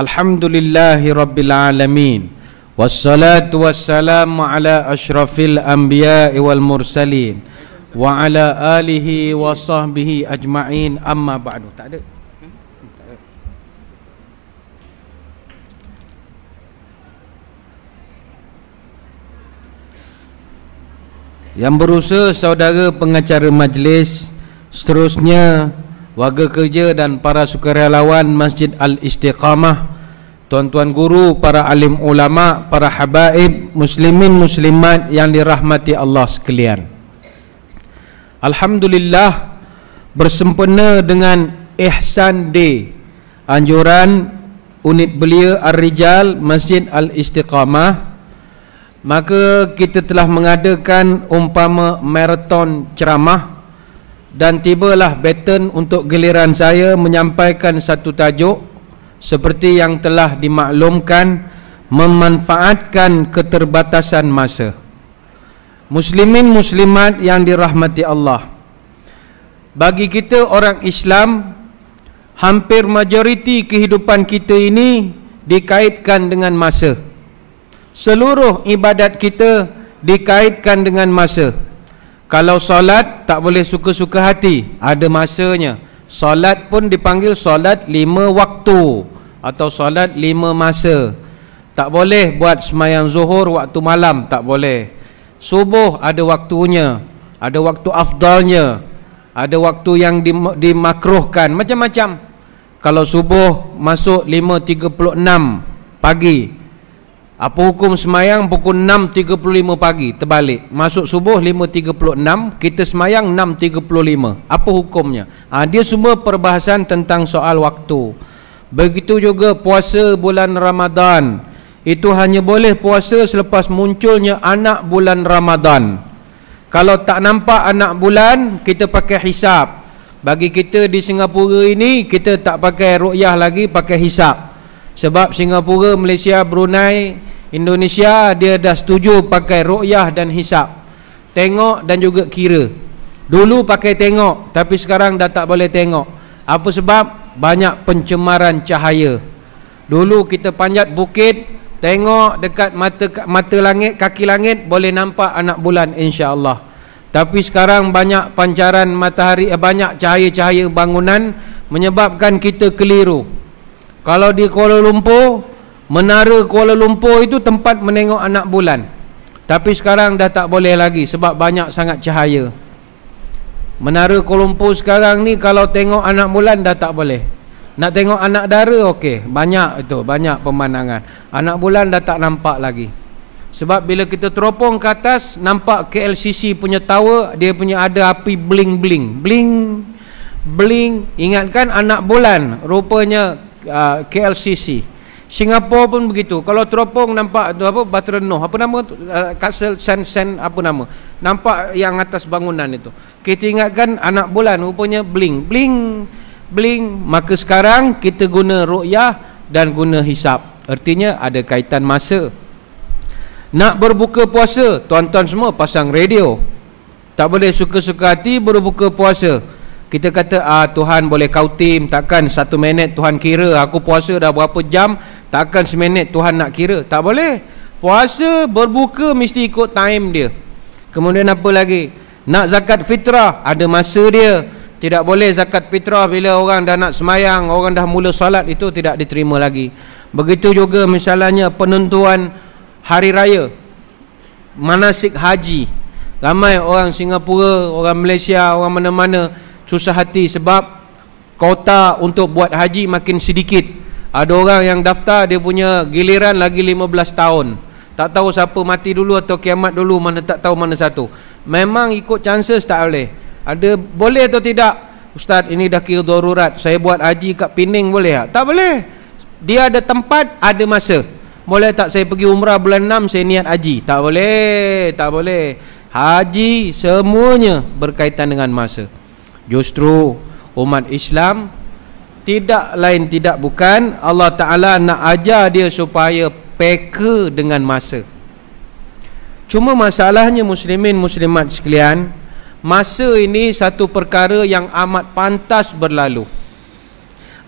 Alhamdulillahi Rabbil Alamin. Wassalatu wassalamu ala ashrafil anbiya'i wal mursalin wa ala alihi wa sahbihi ajma'in, amma ba'du. Tak ada. Yang berusaha saudara pengacara majlis, seterusnya warga kerja dan para sukarelawan Masjid Al-Istiqamah, tuan-tuan guru, para alim ulama, para habaib, muslimin muslimat yang dirahmati Allah sekalian. Alhamdulillah, bersempena dengan Ihsan Day, anjuran unit belia Ar-Rijal Masjid Al-Istiqamah, maka kita telah mengadakan umpama maraton ceramah. Dan tibalah baton untuk giliran saya menyampaikan satu tajuk seperti yang telah dimaklumkan, memanfaatkan keterbatasan masa. Muslimin muslimat yang dirahmati Allah, bagi kita orang Islam, hampir majoriti kehidupan kita ini dikaitkan dengan masa. Seluruh ibadat kita dikaitkan dengan masa. Kalau solat tak boleh suka-suka hati, ada masanya. Solat pun dipanggil solat 5 waktu atau solat 5 masa. Tak boleh buat semayang zuhur waktu malam, tak boleh. Subuh ada waktunya, ada waktu afdalnya, ada waktu yang dimakruhkan, macam-macam. Kalau subuh masuk 5.36 pagi, apa hukum semayang pukul 6.35 pagi, terbalik. Masuk subuh 5.36, kita semayang 6.35. Apa hukumnya? Dia semua perbahasan tentang soal waktu. Begitu juga puasa bulan Ramadan. Itu hanya boleh puasa selepas munculnya anak bulan Ramadan. Kalau tak nampak anak bulan, kita pakai hisab. Bagi kita di Singapura ini, kita tak pakai ru'yah lagi, pakai hisab. Sebab Singapura, Malaysia, Brunei, Indonesia, dia dah setuju pakai ru'yah dan hisab. Tengok dan juga kira. Dulu pakai tengok, tapi sekarang dah tak boleh tengok. Apa sebab? Banyak pencemaran cahaya. Dulu kita panjat bukit, tengok dekat mata langit, kaki langit, boleh nampak anak bulan, insya-Allah. Tapi sekarang banyak pancaran matahari, banyak cahaya-cahaya bangunan, menyebabkan kita keliru. Kalau di Kuala Lumpur, Menara Kuala Lumpur itu tempat menengok anak bulan. Tapi sekarang dah tak boleh lagi sebab banyak sangat cahaya. Menara Kuala Lumpur sekarang ni kalau tengok anak bulan dah tak boleh. Nak tengok anak dara okey, banyak itu, banyak pemandangan. Anak bulan dah tak nampak lagi. Sebab bila kita teropong ke atas, nampak KLCC punya tower, dia punya ada api bling-bling. Bling, bling. Ingatkan anak bulan, rupanya KLCC. Singapura pun begitu. Kalau teropong nampak tu apa, Baterenoh, apa nama tu, Castle Sen apa nama, nampak yang atas bangunan itu. Kita ingatkan anak bulan, rupanya bling, bling, bling. Maka sekarang kita guna ru'yah dan guna hisab. Artinya ada kaitan masa. Nak berbuka puasa, tuan-tuan semua pasang radio. Tak boleh suka-suka hati berbuka puasa. Kita kata, Tuhan boleh kautim, takkan 1 minit Tuhan kira aku puasa dah berapa jam, takkan 1 minit Tuhan nak kira. Tak boleh. Puasa berbuka mesti ikut time dia. Kemudian apa lagi? Nak zakat fitrah, ada masa dia. Tidak boleh zakat fitrah bila orang dah nak semayang, orang dah mula solat, itu tidak diterima lagi. Begitu juga misalnya penentuan hari raya, manasik haji. Ramai orang Singapura, orang Malaysia, orang mana-mana susah hati sebab kota untuk buat haji makin sedikit. Ada orang yang daftar, dia punya giliran lagi 15 tahun. Tak tahu siapa mati dulu atau kiamat dulu, mana tak tahu mana satu. Memang ikut chances tak boleh. Ada boleh atau tidak? Ustaz, ini dah kira darurat, saya buat haji kat Pening boleh tak? Tak boleh. Dia ada tempat, ada masa. Boleh tak saya pergi umrah bulan 6, saya niat haji? Tak boleh, tak boleh. Haji semuanya berkaitan dengan masa. Justru umat Islam tidak lain tidak bukan, Allah Ta'ala nak ajar dia supaya peka dengan masa. Cuma masalahnya muslimin muslimat sekalian, masa ini satu perkara yang amat pantas berlalu.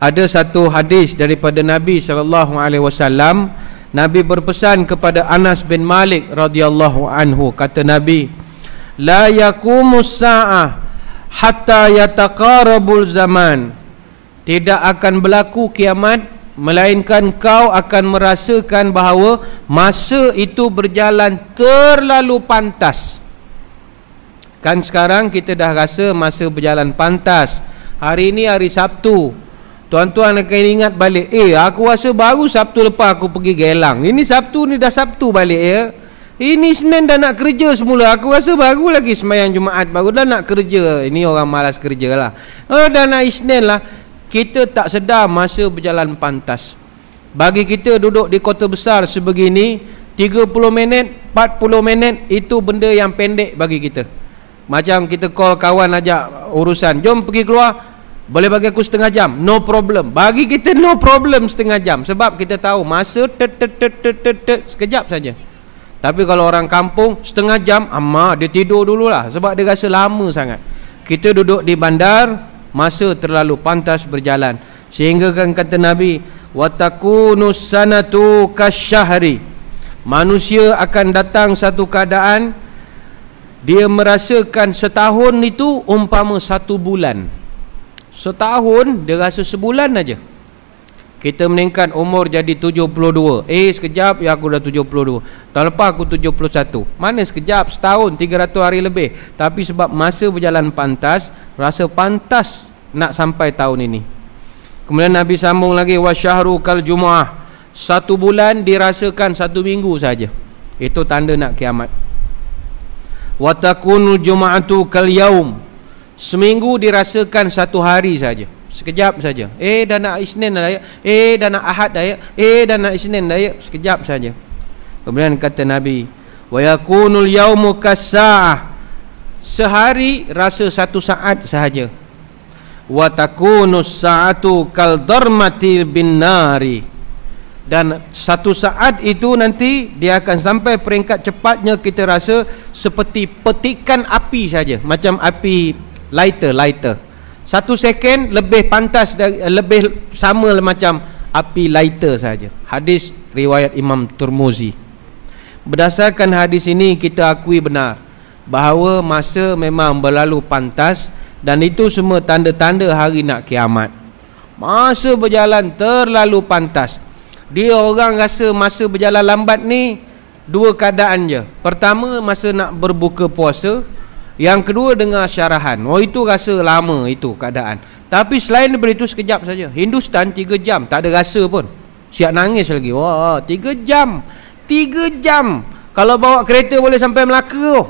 ada satu hadis daripada Nabi SAW. Nabi berpesan kepada Anas bin Malik radhiyallahu anhu, kata Nabi, la yaqumus sa'ah hatta yataqarabul zaman. Tidak akan berlaku kiamat melainkan kau akan merasakan bahawa masa itu berjalan terlalu pantas. Kan sekarang kita dah rasa masa berjalan pantas. Hari ini hari Sabtu, tuan-tuan akan ingat balik, aku rasa baru Sabtu lepas aku pergi Gelang. Ini Sabtu ni dah Sabtu balik ya. Ini Senin dah nak kerja semula. Aku rasa baru lagi sembahyang Jumaat, baru dah nak kerja. Ini orang malas kerja lah. Dah nak Isnin lah. Kita tak sedar masa berjalan pantas. Bagi kita duduk di kota besar sebegini, 30 minit, 40 minit itu benda yang pendek bagi kita. Macam kita call kawan ajak urusan, jom pergi keluar, boleh bagi aku setengah jam, no problem. Bagi kita no problem setengah jam, sebab kita tahu masa sekejap saja. Tapi kalau orang kampung setengah jam, dia tidur dululah, sebab dia rasa lama sangat. Kita duduk di bandar, masa terlalu pantas berjalan. Sehingga kan kata Nabi, watakunus sanatu kasyahri. Manusia akan datang satu keadaan dia merasakan setahun itu umpama satu bulan. Setahun dia rasa sebulan aja. Kita meningkat umur jadi 72. Sekejap ya aku dah 72. Tahun lepas aku 71. Mana sekejap, setahun 300 hari lebih. Tapi sebab masa berjalan pantas, rasa pantas nak sampai tahun ini. Kemudian Nabi sambung lagi, wasyahru kal jumu'ah. Satu bulan dirasakan satu minggu saja. Itu tanda nak kiamat. Watakunul juma'atu kal yaum. Seminggu dirasakan satu hari saja. Sekejap saja. Dah nak Isnin dah ya. Dah nak Ahad dah ya. Dah nak Isnin dah ya. Sekejap saja. Kemudian kata Nabi, wa yakunul yaumu kas-sa'ah. Sehari rasa satu saat sahaja. Wa takunus sa'atu kal darmati bin nari. Dan satu saat itu nanti dia akan sampai peringkat cepatnya kita rasa seperti petikan api saja. Macam api lighter. Satu second lebih pantas, lebih sama macam api lighter saja. Hadis riwayat Imam Tirmizi. Berdasarkan hadis ini kita akui benar bahawa masa memang berlalu pantas, dan itu semua tanda-tanda hari nak kiamat. Masa berjalan terlalu pantas. Dia orang rasa masa berjalan lambat ni dua keadaan je. Pertama masa nak berbuka puasa, yang kedua dengar syarahan. Itu rasa lama itu keadaan. Tapi selain daripada itu sekejap saja. Hindustan 3 jam tak ada rasa pun. Siap nangis lagi. 3 jam. 3 jam. Kalau bawa kereta boleh sampai Melaka.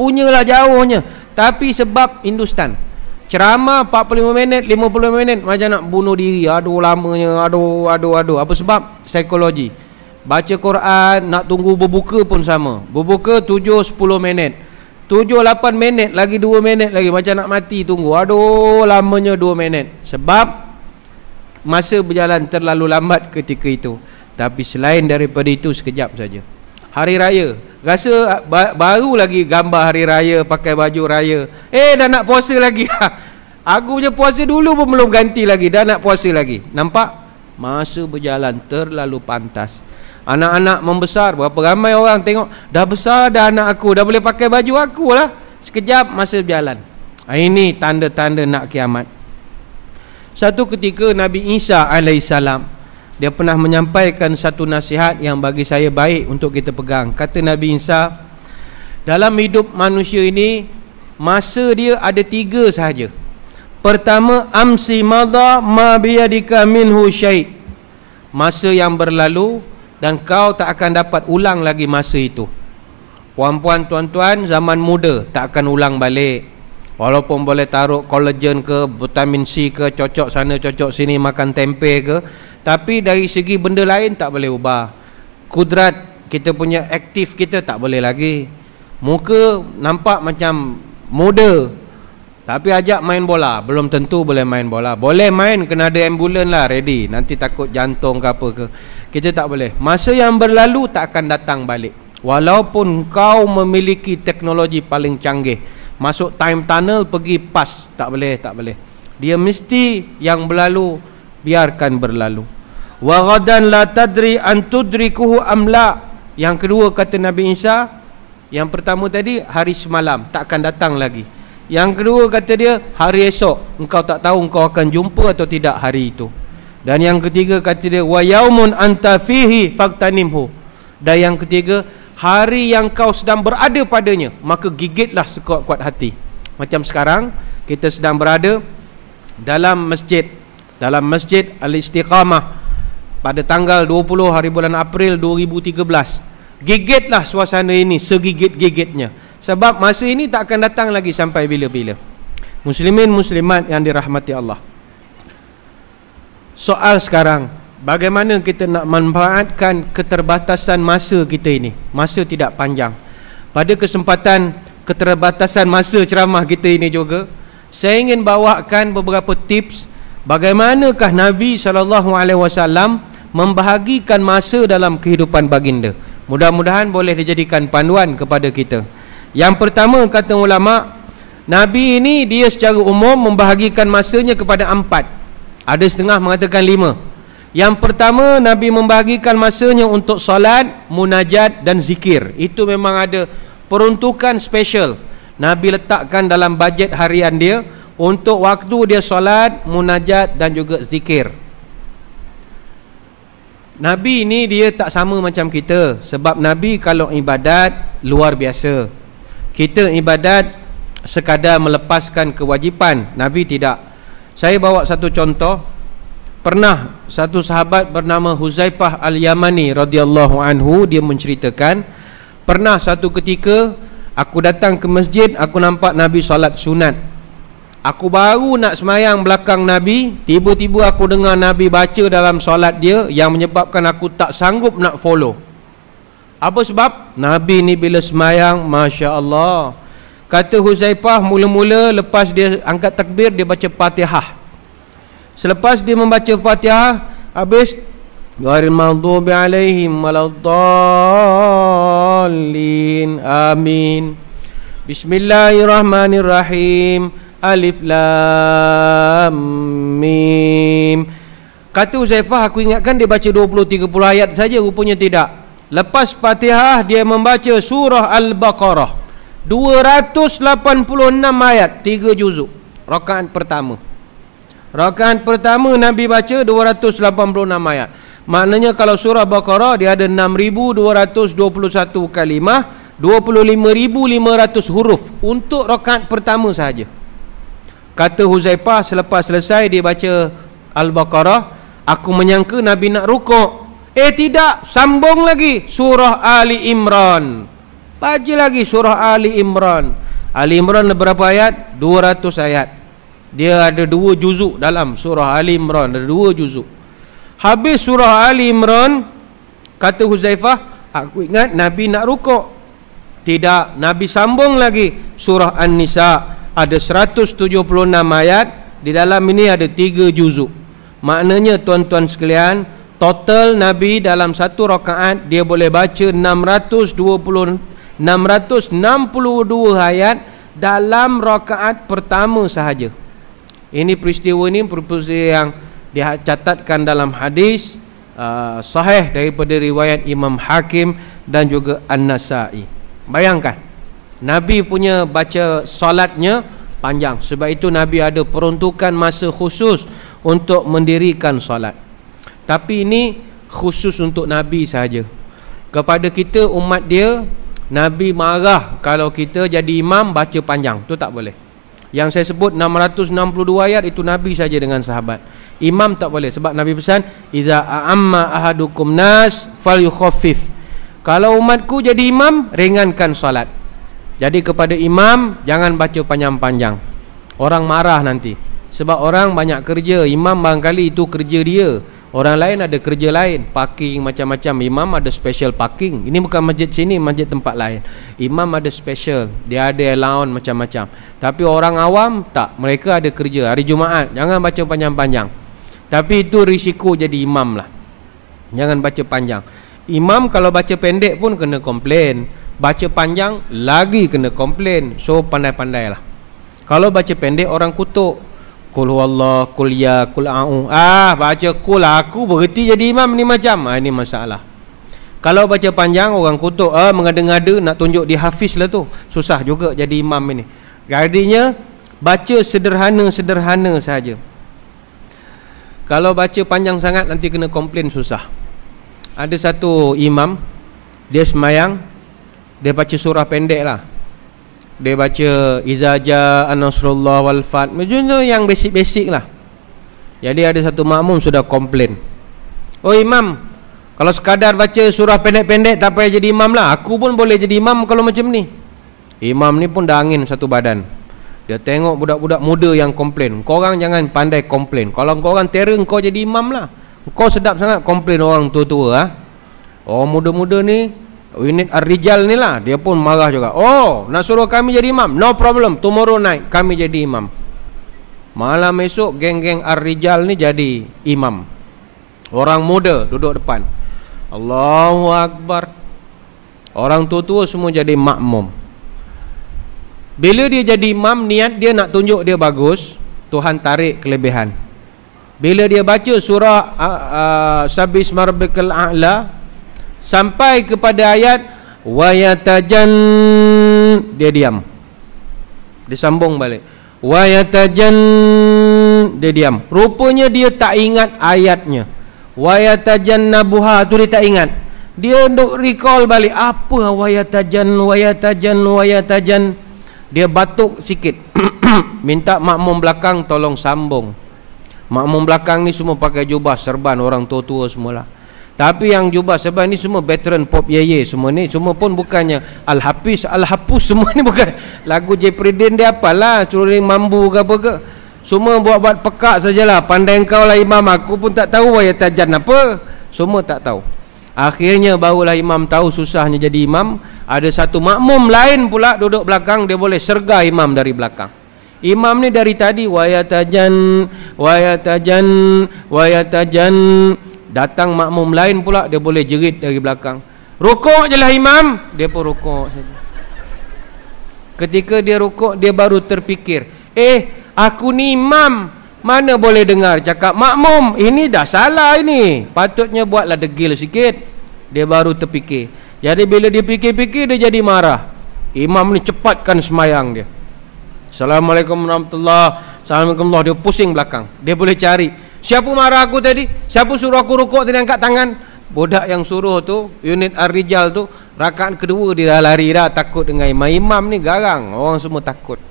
Punyalah jauhnya. Tapi sebab Hindustan, ceramah 45 minit, 50 minit macam nak bunuh diri. Aduh lamanya. Aduh. Apa sebab? Psikologi. Baca Quran, nak tunggu berbuka pun sama. Berbuka 7-10 minit. 7-8 minit, lagi 2 minit lagi, macam nak mati tunggu. Aduh lamanya 2 minit. Sebab masa berjalan terlalu lambat ketika itu. Tapi selain daripada itu sekejap saja. Hari raya, rasa baru lagi gambar hari raya, pakai baju raya. Dah nak puasa lagi. Aku punya puasa dulu pun belum ganti lagi, dah nak puasa lagi. Nampak? Masa berjalan terlalu pantas. Anak-anak membesar, berapa ramai orang tengok, dah besar dah anak aku, dah boleh pakai baju aku lah. Sekejap masa berjalan. Ini tanda-tanda nak kiamat. Satu ketika Nabi Isa alaihissalam, dia pernah menyampaikan satu nasihat yang bagi saya baik untuk kita pegang. Kata Nabi Isa, dalam hidup manusia ini masa dia ada 3 sahaja. Pertama, amsi madha ma biyadika minhu syai'. Masa yang berlalu dan kau tak akan dapat ulang lagi masa itu. Puan-puan, tuan-tuan, zaman muda tak akan ulang balik. Walaupun boleh taruh kolagen ke, vitamin C ke, cocok sana cocok sini, makan tempe ke, tapi dari segi benda lain tak boleh ubah. Kudrat kita punya aktif kita tak boleh lagi. Muka nampak macam muda, tapi ajak main bola, belum tentu boleh main bola. Boleh main, kena ada ambulan lah ready, nanti takut jantung ke apa ke. Kita tak boleh. Masa yang berlalu tak akan datang balik. Walaupun kau memiliki teknologi paling canggih, masuk time tunnel pergi pas, tak boleh. Dia mesti yang berlalu biarkan berlalu. Wa ghadan la tadri an tudrikuhu am la. Yang kedua kata Nabi Isa, yang pertama tadi hari semalam takkan datang lagi. Yang kedua kata dia hari esok engkau tak tahu engkau akan jumpa atau tidak hari itu. Dan yang ketiga kata dia wa yaumun anta fihi faqtanimhu. Dan yang ketiga hari yang kau sedang berada padanya maka gigitlah sekuat-kuat hati. Macam sekarang kita sedang berada dalam masjid Al-Istiqamah pada tanggal 20 hari bulan April 2013. Gigitlah suasana ini segigit-gigitnya. Sebab masa ini tak akan datang lagi sampai bila-bila. Muslimin muslimat yang dirahmati Allah. Soal sekarang, bagaimana kita nak manfaatkan keterbatasan masa kita ini? Masa tidak panjang. Pada kesempatan keterbatasan masa ceramah kita ini juga, saya ingin bawakan beberapa tips bagaimanakah Nabi SAW membahagikan masa dalam kehidupan baginda. Mudah-mudahan boleh dijadikan panduan kepada kita. Yang pertama kata ulama, Nabi ini dia secara umum membahagikan masanya kepada 4. Ada setengah mengatakan 5. Yang pertama, Nabi membahagikan masanya untuk solat, munajat dan zikir. Itu memang ada peruntukan special. Nabi letakkan dalam bajet harian dia untuk waktu dia solat, munajat dan juga zikir. Nabi ini dia tak sama macam kita. Sebab Nabi kalau ibadat luar biasa. Kita ibadat sekadar melepaskan kewajipan. Nabi tidak. Saya bawa satu contoh. Pernah satu sahabat bernama Huzaifah Al-Yamani radhiyallahu anhu, dia menceritakan, pernah satu ketika aku datang ke masjid, aku nampak Nabi solat sunat. Aku baru nak semayang belakang Nabi, tiba-tiba aku dengar Nabi baca dalam solat dia yang menyebabkan aku tak sanggup nak follow. Apa sebab? Nabi ni bila semayang, Masya Allah, kata Huzaifah, mula-mula lepas dia angkat takbir, dia baca Fatihah. Selepas dia membaca Fatihah, habis ghairil maghdubi alaihim waladdallin, amin, bismillahirrahmanirrahim, alif lam mim. Kata Huzaifah, aku ingatkan dia baca 20-30 ayat saja, rupanya tidak. Lepas Fatihah dia membaca surah Al-Baqarah 286 ayat, 3 juzuk. Rakaat pertama Nabi baca 286 ayat. Maknanya kalau surah Baqarah dia ada 6221 kalimah, 25,500 huruf untuk rakaat pertama sahaja. Kata Huzaifah, selepas selesai dia baca Al-Baqarah, aku menyangka Nabi nak rukuk. Tidak, sambung lagi surah Ali Imran. Baca lagi surah Ali Imran. Ali Imran berapa ayat? 200 ayat. Dia ada 2 juzuk dalam surah Ali Imran, ada 2 juzuk. Habis surah Ali Imran, kata Huzaifah, aku ingat Nabi nak rukuk. Tidak, Nabi sambung lagi surah An-Nisa, ada 176 ayat. Di dalam ini ada 3 juzuk. Maknanya tuan-tuan sekalian, total Nabi dalam satu rakaat dia boleh baca 662 ayat dalam rakaat pertama sahaja. Ini peristiwa yang dicatatkan dalam hadis sahih daripada riwayat Imam Hakim dan juga An-Nasai. Bayangkan, Nabi punya baca solatnya panjang. Sebab itu Nabi ada peruntukan masa khusus untuk mendirikan solat. Tapi ini khusus untuk Nabi sahaja. Kepada kita umat dia, Nabi marah kalau kita jadi imam baca panjang. Itu tak boleh. Yang saya sebut 662 ayat itu Nabi saja dengan sahabat. Imam tak boleh. Sebab Nabi pesan, iza a'amma ahadukum nas falyukhaffif. Kalau umatku jadi imam, ringankan solat. Jadi kepada imam, jangan baca panjang-panjang. Orang marah nanti. Sebab orang banyak kerja. Imam barangkali itu kerja dia. Orang lain ada kerja lain, parking macam-macam. Imam ada special parking. Ini bukan masjid sini, masjid tempat lain. Imam ada special, dia ada allowance macam-macam. Tapi orang awam tak, mereka ada kerja. Hari Jumaat jangan baca panjang-panjang. Tapi itu risiko jadi imam lah. Jangan baca panjang. Imam kalau baca pendek pun kena komplain, baca panjang lagi kena komplain. So pandai-pandailah. Kalau baca pendek orang kutuk, Qul huwallah, qul ya, qul a'u. Baca qul aku berhenti jadi imam ni macam. Ini masalah. Kalau baca panjang orang kutuk, mengada-ngada nak tunjuk dia hafiz lah tu. Susah juga jadi imam ini. Jadinya baca sederhana-sederhana saja. Kalau baca panjang sangat nanti kena komplain susah. Ada satu imam, dia semayang, dia baca surah pendek lah. Dia baca Iza ja'a nasrullah wal fath, macam yang basic-basic lah. Jadi ada satu makmum sudah komplain, oh imam, kalau sekadar baca surah pendek-pendek tak payah jadi imam lah. Aku pun boleh jadi imam kalau macam ni. Imam ni pun dah angin satu badan. Dia tengok budak-budak muda yang komplain. Korang jangan pandai komplain. Kalau korang terror, kau jadi imam lah. Kau sedap sangat komplain orang tua-tua. Orang muda-muda ni, unit Ar-Rijal ni lah, dia pun marah juga. Oh, nak suruh kami jadi imam? No problem, tomorrow night kami jadi imam. Malam esok geng-geng Ar-Rijal ni jadi imam. Orang muda duduk depan. Allahu Akbar. Orang tua-tua semua jadi makmum. Bila dia jadi imam, niat dia nak tunjuk dia bagus, Tuhan tarik kelebihan. Bila dia baca surah Sabbisma rabbikal a'la sampai kepada ayat wa yatajan, dia diam. Dia sambung balik. Wa yatajan, dia diam. Rupanya dia tak ingat ayatnya. Wa yatajannabuha tu dia tak ingat. Dia duk recall balik, apa wa yatajan, wa yatajan, wa yatajan. Dia batuk sikit. Minta makmum belakang tolong sambung. Makmum belakang ni semua pakai jubah serban, orang tua-tua semualah. Tapi yang jubah serban ni semua veteran pop ye semua ni. Semua pun bukannya Al-Hafiz, Al-Hapus, semua ni bukan. Lagu Jepridin dia apalah, Curing Mambu ke apa ke. Semua buat-buat pekak sajalah. Pandai engkau lah imam, aku pun tak tahu ayat tajan apa. Semua tak tahu. Akhirnya barulah imam tahu susahnya jadi imam. Ada satu makmum lain pula duduk belakang, dia boleh sergah imam dari belakang. Imam ni dari tadi wayatajan, wayatajan, wayatajan. Datang makmum lain pula, dia boleh jerit dari belakang. Rukuk je lah imam, dia pun rukuk saja. Ketika dia rukuk, dia baru terfikir, aku ni imam, mana boleh dengar cakap makmum, ini dah salah ini. Patutnya buatlah degil sikit. Dia baru terfikir. Jadi bila dia fikir-fikir, dia jadi marah. Imam ni cepatkan semayang dia. Assalamualaikum warahmatullahi wabarakatuh. Dia pusing belakang. Dia boleh cari, siapa marah aku tadi? Siapa suruh aku rukuk tadi, angkat tangan? Budak yang suruh tu, unit Ar-Rijal tu, rakaat kedua dia dah lari dah, takut dengan imam. Imam ni garang, orang semua takut.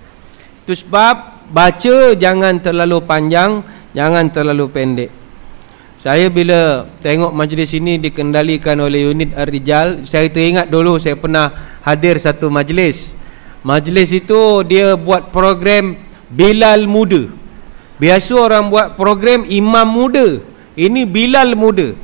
Itu sebab baca jangan terlalu panjang, jangan terlalu pendek. Saya bila tengok majlis ini dikendalikan oleh unit Ar-Rijal, saya teringat dulu saya pernah hadir satu majlis. Majlis itu dia buat program Bilal muda. Biasa orang buat program imam muda, ini Bilal muda.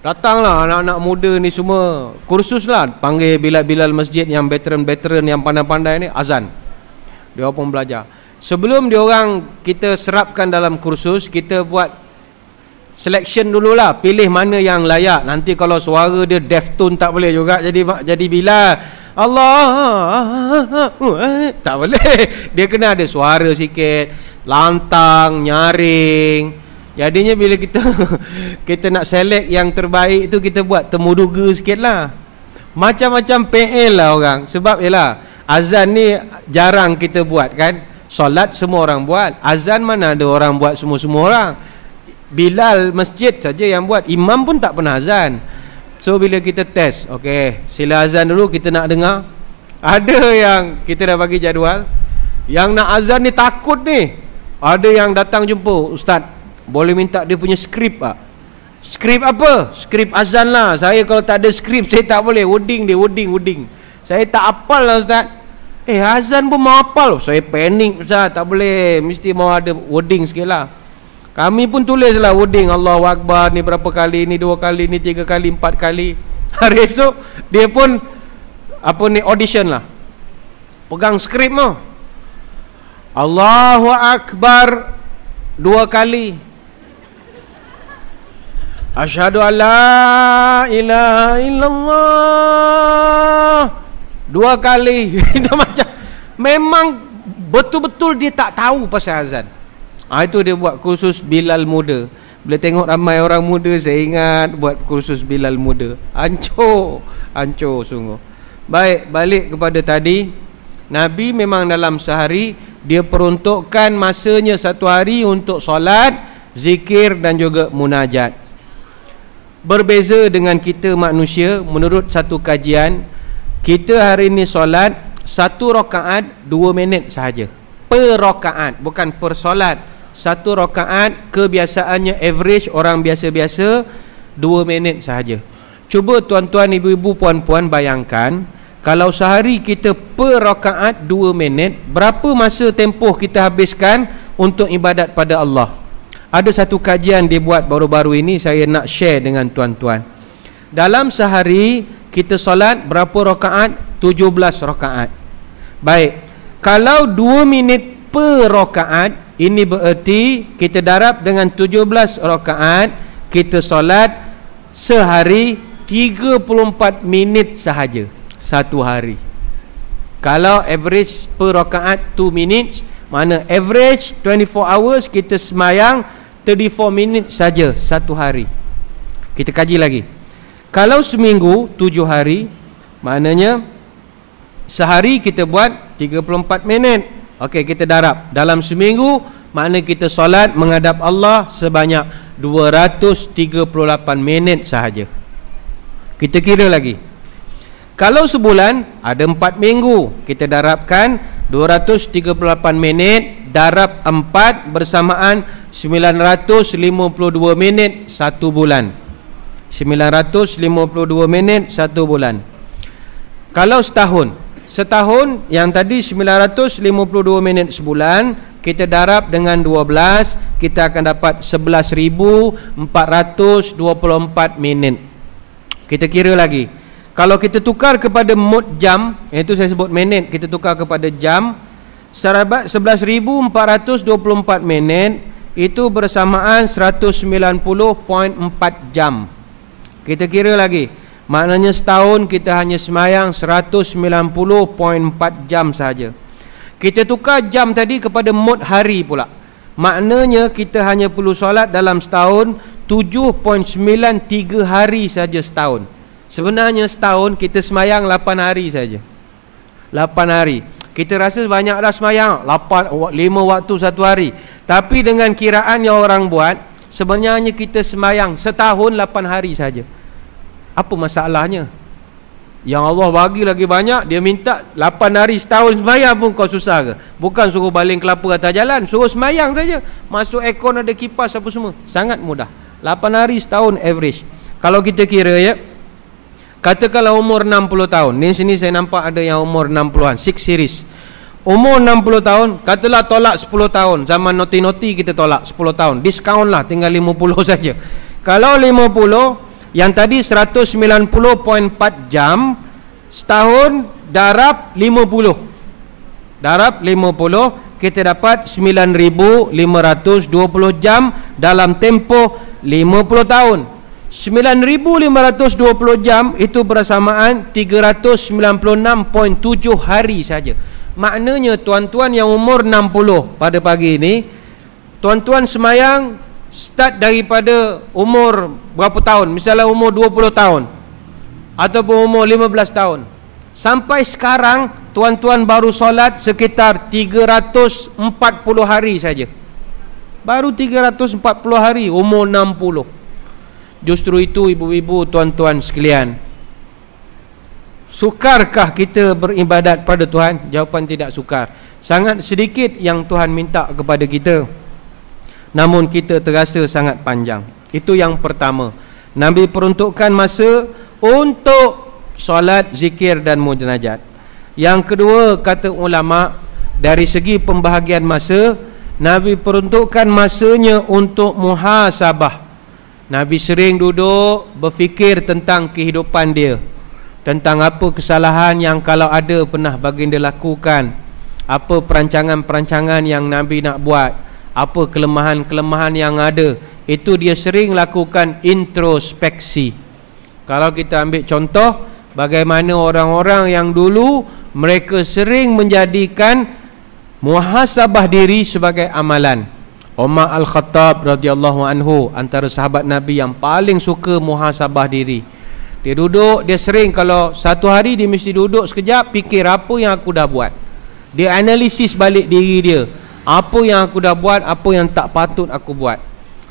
Datanglah anak-anak muda ni semua, kursus lah, panggil Bilal-Bilal masjid yang veteran-veteran yang pandai-pandai ni, azan. Dia pun belajar. Sebelum kita serapkan dalam kursus, kita buat selection dululah, pilih mana yang layak. Nanti kalau suara dia deftone tak boleh juga jadi Bilal. Allah tak boleh. Dia kena ada suara sikit, lantang, nyaring. Jadinya bila kita nak select yang terbaik tu, kita buat temuduga sikit lah. Macam-macam PL lah orang. Sebab ialah azan ni jarang kita buat kan. Solat semua orang buat. Azan mana ada orang buat semua-semua orang. Bilal masjid saja yang buat. Imam pun tak pernah azan. So bila kita test, okey, sila azan dulu, kita nak dengar. Ada yang kita dah bagi jadual, yang nak azan ni takut ni. Ada yang datang jumpa, ustaz, boleh minta dia punya skrip tak? Skrip apa? Skrip azan lah. Saya kalau tak ada skrip, saya tak boleh. Wording dia, wording. Saya tak hafal lah ustaz. Azan pun mau hafal. Saya panik ustaz, tak boleh. Mesti mau ada wording sikit lah. Kami pun tulislah wording, Allahu Akbar ni berapa kali, ni 2 kali, ni 3 kali, 4 kali. Hari esok dia pun audition lah. Pegang skrip mau. Allahu Akbar 2 kali. Asyhadu an la ilaha illallah 2 kali. Itu macam memang betul-betul dia tak tahu pasal azan. Itu dia buat kursus Bilal muda. Bila tengok ramai orang muda, saya ingat buat kursus Bilal muda. Hancur sungguh. Baik, balik kepada tadi. Nabi memang dalam sehari dia peruntukkan masanya satu hari untuk solat, zikir dan juga munajat. Berbeza dengan kita manusia, menurut satu kajian, kita hari ini solat 1 rakaat 2 minit sahaja. Per rakaat, bukan per solat. 1 rakaat kebiasaannya average orang biasa-biasa 2 minit sahaja. Cuba tuan-tuan, ibu-ibu, puan-puan bayangkan, kalau sehari kita per rakaat 2 minit, berapa masa tempoh kita habiskan untuk ibadat pada Allah? Ada satu kajian dibuat baru-baru ini, saya nak share dengan tuan-tuan. Dalam sehari kita solat berapa rakaat? 17 rakaat. Baik, kalau 2 minit per rakaat, ini bererti kita darab dengan 17 rakaat, kita solat sehari 34 minit sahaja satu hari. Kalau average per rakaat 2 minutes, mana average 24 hours kita semayang 34 minit saja satu hari. Kita kaji lagi. Kalau seminggu 7 hari, maknanya sehari kita buat 34 minit. Okey, kita darab. Dalam seminggu, makna kita solat menghadap Allah sebanyak 238 minit sahaja. Kita kira lagi. Kalau sebulan, ada 4 minggu. Kita darabkan 238 minit, darab 4 bersamaan 952 minit satu bulan. 952 minit satu bulan. Kalau setahun yang tadi 952 minit sebulan, kita darab dengan 12, kita akan dapat 11,424 minit. Kita kira lagi. Kalau kita tukar kepada mod jam, iaitu saya sebut minit, kita tukar kepada jam, 11,424 minit itu bersamaan 190.4 jam. Kita kira lagi. Maknanya setahun kita hanya semayang 190.4 jam saja. Kita tukar jam tadi kepada mod hari pula. Maknanya kita hanya perlu solat dalam setahun 7.93 hari saja setahun. Sebenarnya setahun kita semayang 8 hari saja. 8 hari. Kita rasa banyak dah semayang 5 waktu satu hari. Tapi dengan kiraan yang orang buat, sebenarnya kita semayang setahun 8 hari saja. Apa masalahnya? Yang Allah bagi lagi banyak, dia minta 8 hari setahun semayang pun kau susah ke? Bukan suruh baling kelapa atas jalan, suruh semayang saja. Masuk aircon, ada kipas apa semua. Sangat mudah. 8 hari setahun average. Kalau kita kira ya, katakanlah umur 60 tahun. Ni sini saya nampak ada yang umur 60-an, 6 series. Umur 60 tahun, katalah tolak 10 tahun. Zaman noti-noti kita tolak 10 tahun. Diskaun lah, tinggal 50 saja. Kalau 50, yang tadi 190.4 jam, setahun darab 50. Darab 50, kita dapat 9,520 jam dalam tempoh 50 tahun. 9,520 jam itu bersamaan 396.7 hari saja. Maknanya tuan-tuan yang umur 60 pada pagi ini, tuan-tuan semayang start daripada umur berapa tahun? Misalnya umur 20 tahun ataupun umur 15 tahun. Sampai sekarang tuan-tuan baru solat sekitar 340 hari saja. Baru 340 hari umur 60. Justru itu ibu-ibu, tuan-tuan sekalian, sukarkah kita beribadat pada Tuhan? Jawapan tidak sukar. Sangat sedikit yang Tuhan minta kepada kita, namun kita terasa sangat panjang. Itu yang pertama. Nabi peruntukkan masa untuk solat, zikir dan munajat. Yang kedua, kata ulama, dari segi pembahagian masa, Nabi peruntukkan masanya untuk muhasabah. Nabi sering duduk berfikir tentang kehidupan dia, tentang apa kesalahan yang kalau ada pernah baginda lakukan, apa perancangan-perancangan yang Nabi nak buat, apa kelemahan-kelemahan yang ada. Itu dia sering lakukan introspeksi. Kalau kita ambil contoh, bagaimana orang-orang yang dulu mereka sering menjadikan muhasabah diri sebagai amalan. Umar Al-Khattab radhiyallahu anhu antara sahabat Nabi yang paling suka muhasabah diri. Dia duduk, dia sering kalau satu hari dia mesti duduk sekejap fikir apa yang aku dah buat. Dia analisis balik diri dia. Apa yang aku dah buat, apa yang tak patut aku buat.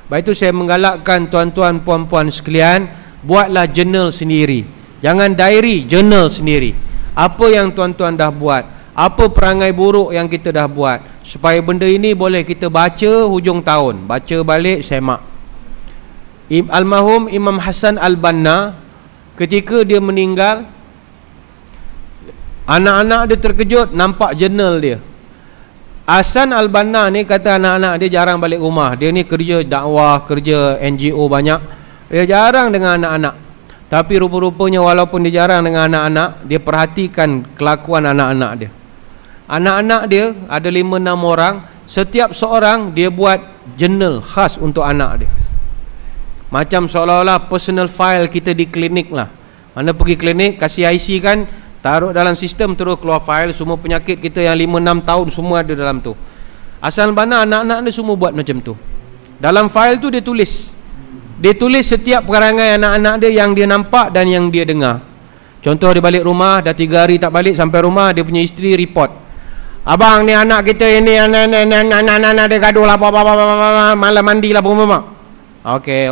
Baik itu saya menggalakkan tuan-tuan puan-puan sekalian, buatlah journal sendiri. Jangan diary, journal sendiri. Apa yang tuan-tuan dah buat, apa perangai buruk yang kita dah buat, supaya benda ini boleh kita baca hujung tahun, baca balik, semak. Almarhum Imam Hasan Al-Banna ketika dia meninggal, anak-anak dia terkejut nampak jurnal dia. Hasan Al-Banna ni kata anak-anak dia jarang balik rumah. Dia ni kerja dakwah, kerja NGO banyak. Dia jarang dengan anak-anak. Tapi rupa-rupanya walaupun dia jarang dengan anak-anak, dia perhatikan kelakuan anak-anak dia. Anak-anak dia ada 5-6 orang. Setiap seorang dia buat jurnal khas untuk anak dia. Macam seolah-olah personal file kita di klinik lah. Mana pergi klinik, kasih IC kan, taruh dalam sistem, terus keluar file. Semua penyakit kita yang 5-6 tahun semua ada dalam tu. Asal mana anak-anak dia semua buat macam tu. Dalam file tu dia tulis. Dia tulis setiap perangai anak-anak dia yang dia nampak dan yang dia dengar. Contoh dia balik rumah, dah 3 hari tak balik, sampai rumah dia punya isteri report, abang ni anak kita ini, anak-anak dia gaduh lah, malam mandi lah mama. Okey.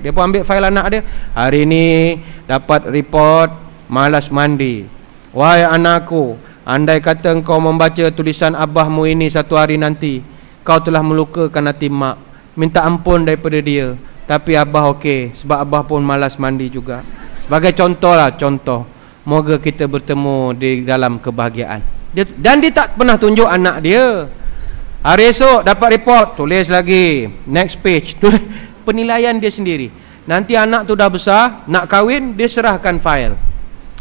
Dia pun ambil file anak dia. Hari ni dapat report malas mandi. Wahai anakku, andai kata engkau membaca tulisan abahmu ini satu hari nanti, kau telah melukakan hati mak. Minta ampun daripada dia. Tapi abah okey, sebab abah pun malas mandi juga. Sebagai contoh lah, contoh. Moga kita bertemu di dalam kebahagiaan. Dan dia tak pernah tunjuk anak dia. Hari esok dapat report, tulis lagi, next page, tulis penilaian dia sendiri. Nanti anak tu dah besar, nak kahwin, dia serahkan file.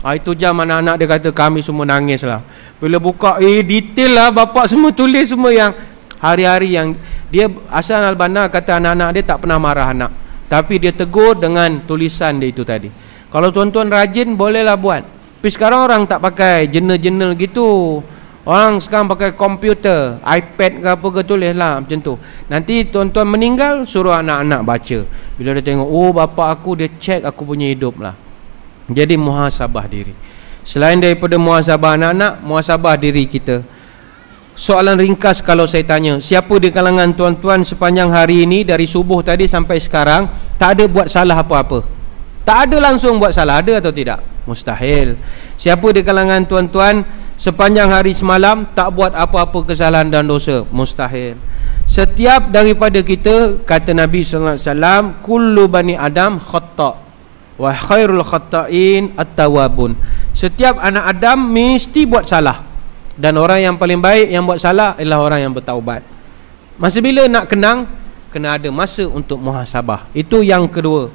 Itu jam anak-anak dia kata kami semua nangis lah. Bila buka, detail lah, bapak semua tulis semua yang hari-hari yang dia. Hasan Al-Banna kata anak-anak dia tak pernah marah anak, tapi dia tegur dengan tulisan dia itu tadi. Kalau tuan-tuan rajin, bolehlah buat. Tapi sekarang orang tak pakai jurnal-jurnal gitu. Orang sekarang pakai komputer, iPad ke apa ke, tulis lah macam tu. Nanti tuan-tuan meninggal, suruh anak-anak baca. Bila dia tengok, oh bapak aku, dia check aku punya hidup lah. Jadi muhasabah diri. Selain daripada muhasabah anak-anak, muhasabah diri kita. Soalan ringkas kalau saya tanya, siapa di kalangan tuan-tuan sepanjang hari ini, dari subuh tadi sampai sekarang, tak ada buat salah apa-apa? Tak ada langsung buat salah, ada atau tidak? Mustahil. Siapa di kalangan tuan-tuan sepanjang hari semalam tak buat apa-apa kesalahan dan dosa? Mustahil. Setiap daripada kita, kata Nabi SAW, kullu bani Adam khata' wa khairul khata'in at-tawabun. Setiap anak Adam mesti buat salah, dan orang yang paling baik yang buat salah ialah orang yang bertaubat. Masa bila nak kenang? Kena ada masa untuk muhasabah. Itu yang kedua.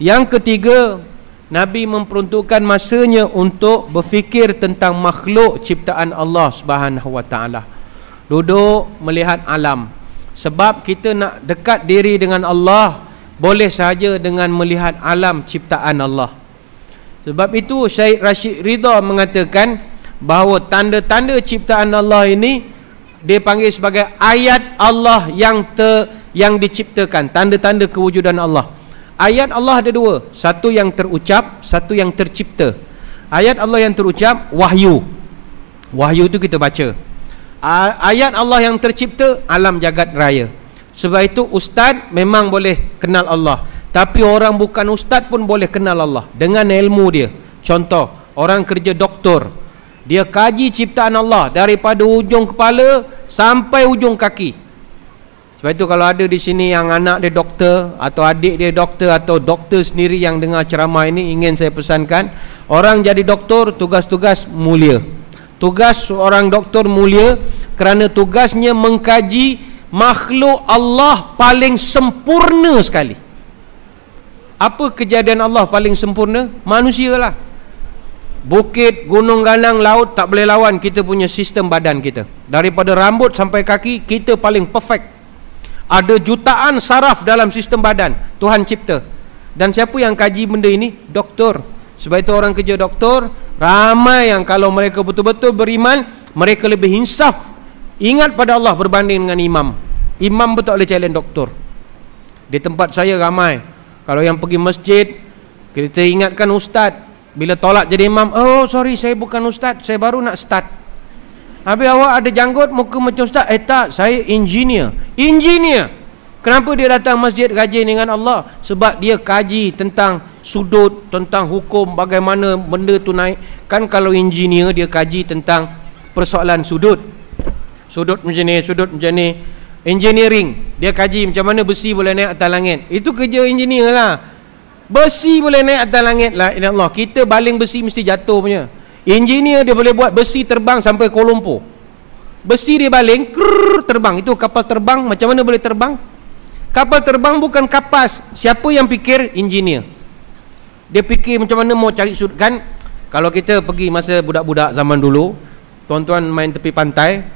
Yang ketiga, Nabi memperuntukkan masanya untuk berfikir tentang makhluk ciptaan Allah Subhanahu wa taala. Duduk melihat alam. Sebab kita nak dekat diri dengan Allah boleh sahaja dengan melihat alam ciptaan Allah. Sebab itu Syed Rashid Ridha mengatakan bahawa tanda-tanda ciptaan Allah ini dia panggil sebagai ayat Allah yang diciptakan, tanda-tanda kewujudan Allah. Ayat Allah ada dua, satu yang terucap, satu yang tercipta. Ayat Allah yang terucap, wahyu. Wahyu itu kita baca. Ayat Allah yang tercipta, alam jagat raya. Sebab itu ustaz memang boleh kenal Allah, tapi orang bukan ustaz pun boleh kenal Allah dengan ilmu dia. Contoh, orang kerja doktor, dia kaji ciptaan Allah daripada ujung kepala sampai ujung kaki. Sebab itu kalau ada di sini yang anak dia doktor, atau adik dia doktor, atau doktor sendiri yang dengar ceramah ini, ingin saya pesankan, orang jadi doktor tugas-tugas mulia. Tugas seorang doktor mulia kerana tugasnya mengkaji makhluk Allah paling sempurna sekali. Apa kejadian Allah paling sempurna? Manusia lah. Bukit, gunung, ganang, laut tak boleh lawan kita punya sistem badan kita. Daripada rambut sampai kaki, kita paling perfect. Ada jutaan saraf dalam sistem badan Tuhan cipta. Dan siapa yang kaji benda ini? Doktor. Sebab itu orang kerja doktor ramai yang kalau mereka betul-betul beriman, mereka lebih insaf Ingat pada Allah berbanding dengan imam. Imam pun tak boleh challenge doktor. Di tempat saya ramai, kalau yang pergi masjid, kita ingatkan ustaz, bila tolak jadi imam, oh sorry saya bukan ustaz, saya baru nak start. Habis awak ada janggut, muka macam ustaz. Tak, saya engineer. Kenapa dia datang masjid kaji dengan Allah? Sebab dia kaji tentang sudut, tentang hukum, bagaimana benda tu naik. Kan kalau engineer dia kaji tentang persoalan sudut macam ni, sudut macam ni. Engineering, dia kaji macam mana besi boleh naik atas langit. Itu kerja engineer lah. Besi boleh naik atas langit lah. Ya Allah, kita baling besi mesti jatuh punya. Engineer dia boleh buat besi terbang sampai Kuala Lumpur. Besi dia baling, terbang. Itu kapal terbang. Macam mana boleh terbang? Kapal terbang bukan kapas. Siapa yang fikir? Engineer. Dia fikir macam mana mau cari sudut. Kan kalau kita pergi masa budak-budak zaman dulu, tuan-tuan main tepi pantai,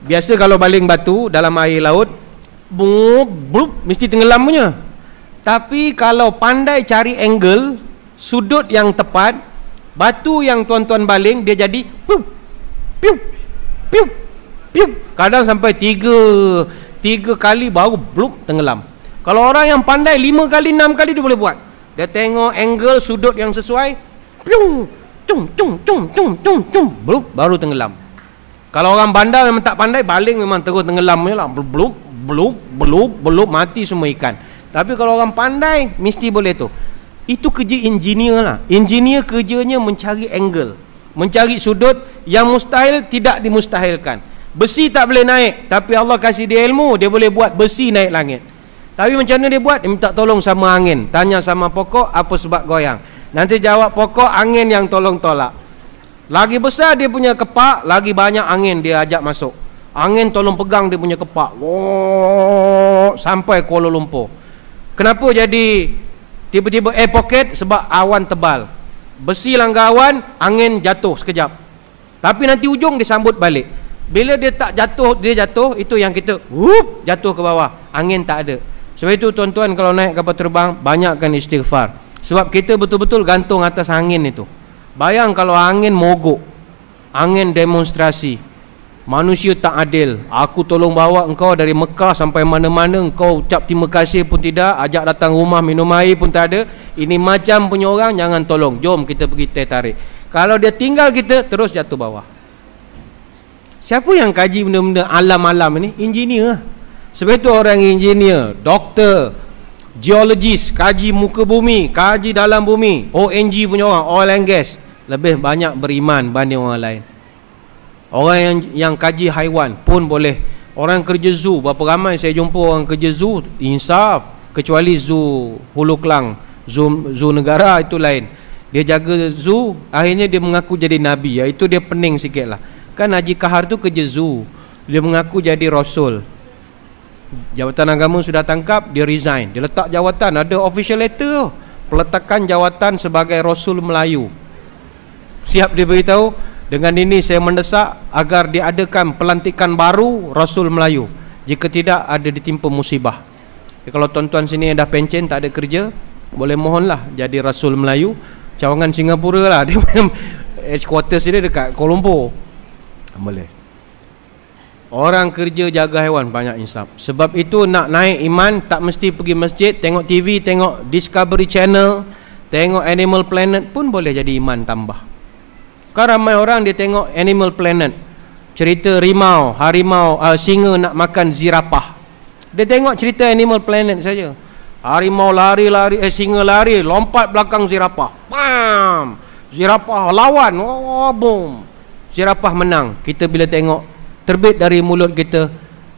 biasa kalau baling batu dalam air laut, mesti tenggelam punya. Tapi kalau pandai cari angle, sudut yang tepat, batu yang tuan-tuan baling dia jadi piu, piu, piu, piu. Kadang sampai tiga kali baru tenggelam. Kalau orang yang pandai 5 kali 6 kali dia boleh buat. Dia tengok angle sudut yang sesuai, piu, cung, baru tenggelam. Kalau orang bandar memang tak pandai, baling memang terus tenggelam lah. Belum mati semua ikan. Tapi kalau orang pandai mesti boleh tu. Itu kerja engineer lah. Engineer kerjanya mencari angle, mencari sudut yang mustahil tidak dimustahilkan. Besi tak boleh naik, tapi Allah kasih dia ilmu, dia boleh buat besi naik langit. Tapi macam mana dia buat? Dia minta tolong sama angin. Tanya sama pokok, apa sebab goyang. Nanti jawab pokok, angin yang tolong tolak. Lagi besar dia punya kepak, lagi banyak angin dia ajak masuk. Angin tolong pegang dia punya kepak. Sampai Kuala Lumpur. Kenapa jadi tiba-tiba air pocket? Sebab awan tebal. Besi langgar awan, angin jatuh sekejap. Tapi nanti ujung disambut balik. Bila dia tak jatuh, dia jatuh, itu yang kita jatuh ke bawah. Angin tak ada. Sebab itu tuan-tuan kalau naik kapal terbang, banyakkan istighfar. Sebab kita betul-betul gantung atas angin itu. Bayang kalau angin mogok, angin demonstrasi, manusia tak adil. Aku tolong bawa engkau dari Mekah sampai mana-mana, engkau ucap terima kasih pun tidak, ajak datang rumah minum air pun tak ada. Ini macam punya orang, jangan tolong. Jom kita pergi teh tarik. Kalau dia tinggal kita, terus jatuh bawah. Siapa yang kaji benda-benda alam-alam ini? Engineer. Sebab itu orang engineer, doktor, geologis, kaji muka bumi, kaji dalam bumi, ONG punya orang, oil and gas, lebih banyak beriman banding orang lain. Orang yang kaji haiwan pun boleh. Orang kerja zoo, berapa ramai saya jumpa orang kerja zoo, insaf. Kecuali zoo Hulu Klang, zoo negara itu lain. Dia jaga zoo, akhirnya dia mengaku jadi nabi. Itu dia pening sikit lah. Kan Haji Kahar tu kerja zoo, dia mengaku jadi rasul. Jawatan agama sudah tangkap, dia resign. Dia letak jawatan, ada official letter, peletakan jawatan sebagai Rasul Melayu. Siap dia beritahu, dengan ini saya mendesak agar diadakan pelantikan baru Rasul Melayu. Jika tidak, ada ditimpa musibah. Jadi, kalau tuan-tuan sini dah pencen, tak ada kerja, boleh mohonlah jadi Rasul Melayu. Cawangan Singapura lah. Dia headquarters dia dekat Kuala Lumpur. Boleh. Orang kerja jaga haiwan banyak insaf. Sebab itu nak naik iman tak mesti pergi masjid, tengok TV, tengok Discovery Channel, tengok Animal Planet pun boleh jadi iman tambah. Kan ramai orang dia tengok Animal Planet, cerita harimau, singa nak makan zirapah. Dia tengok cerita Animal Planet saja. Harimau lari, singa lari, lompat belakang zirapah. Pam! Zirapah lawan. Boom. Zirapah menang. Kita bila tengok, terbit dari mulut kita,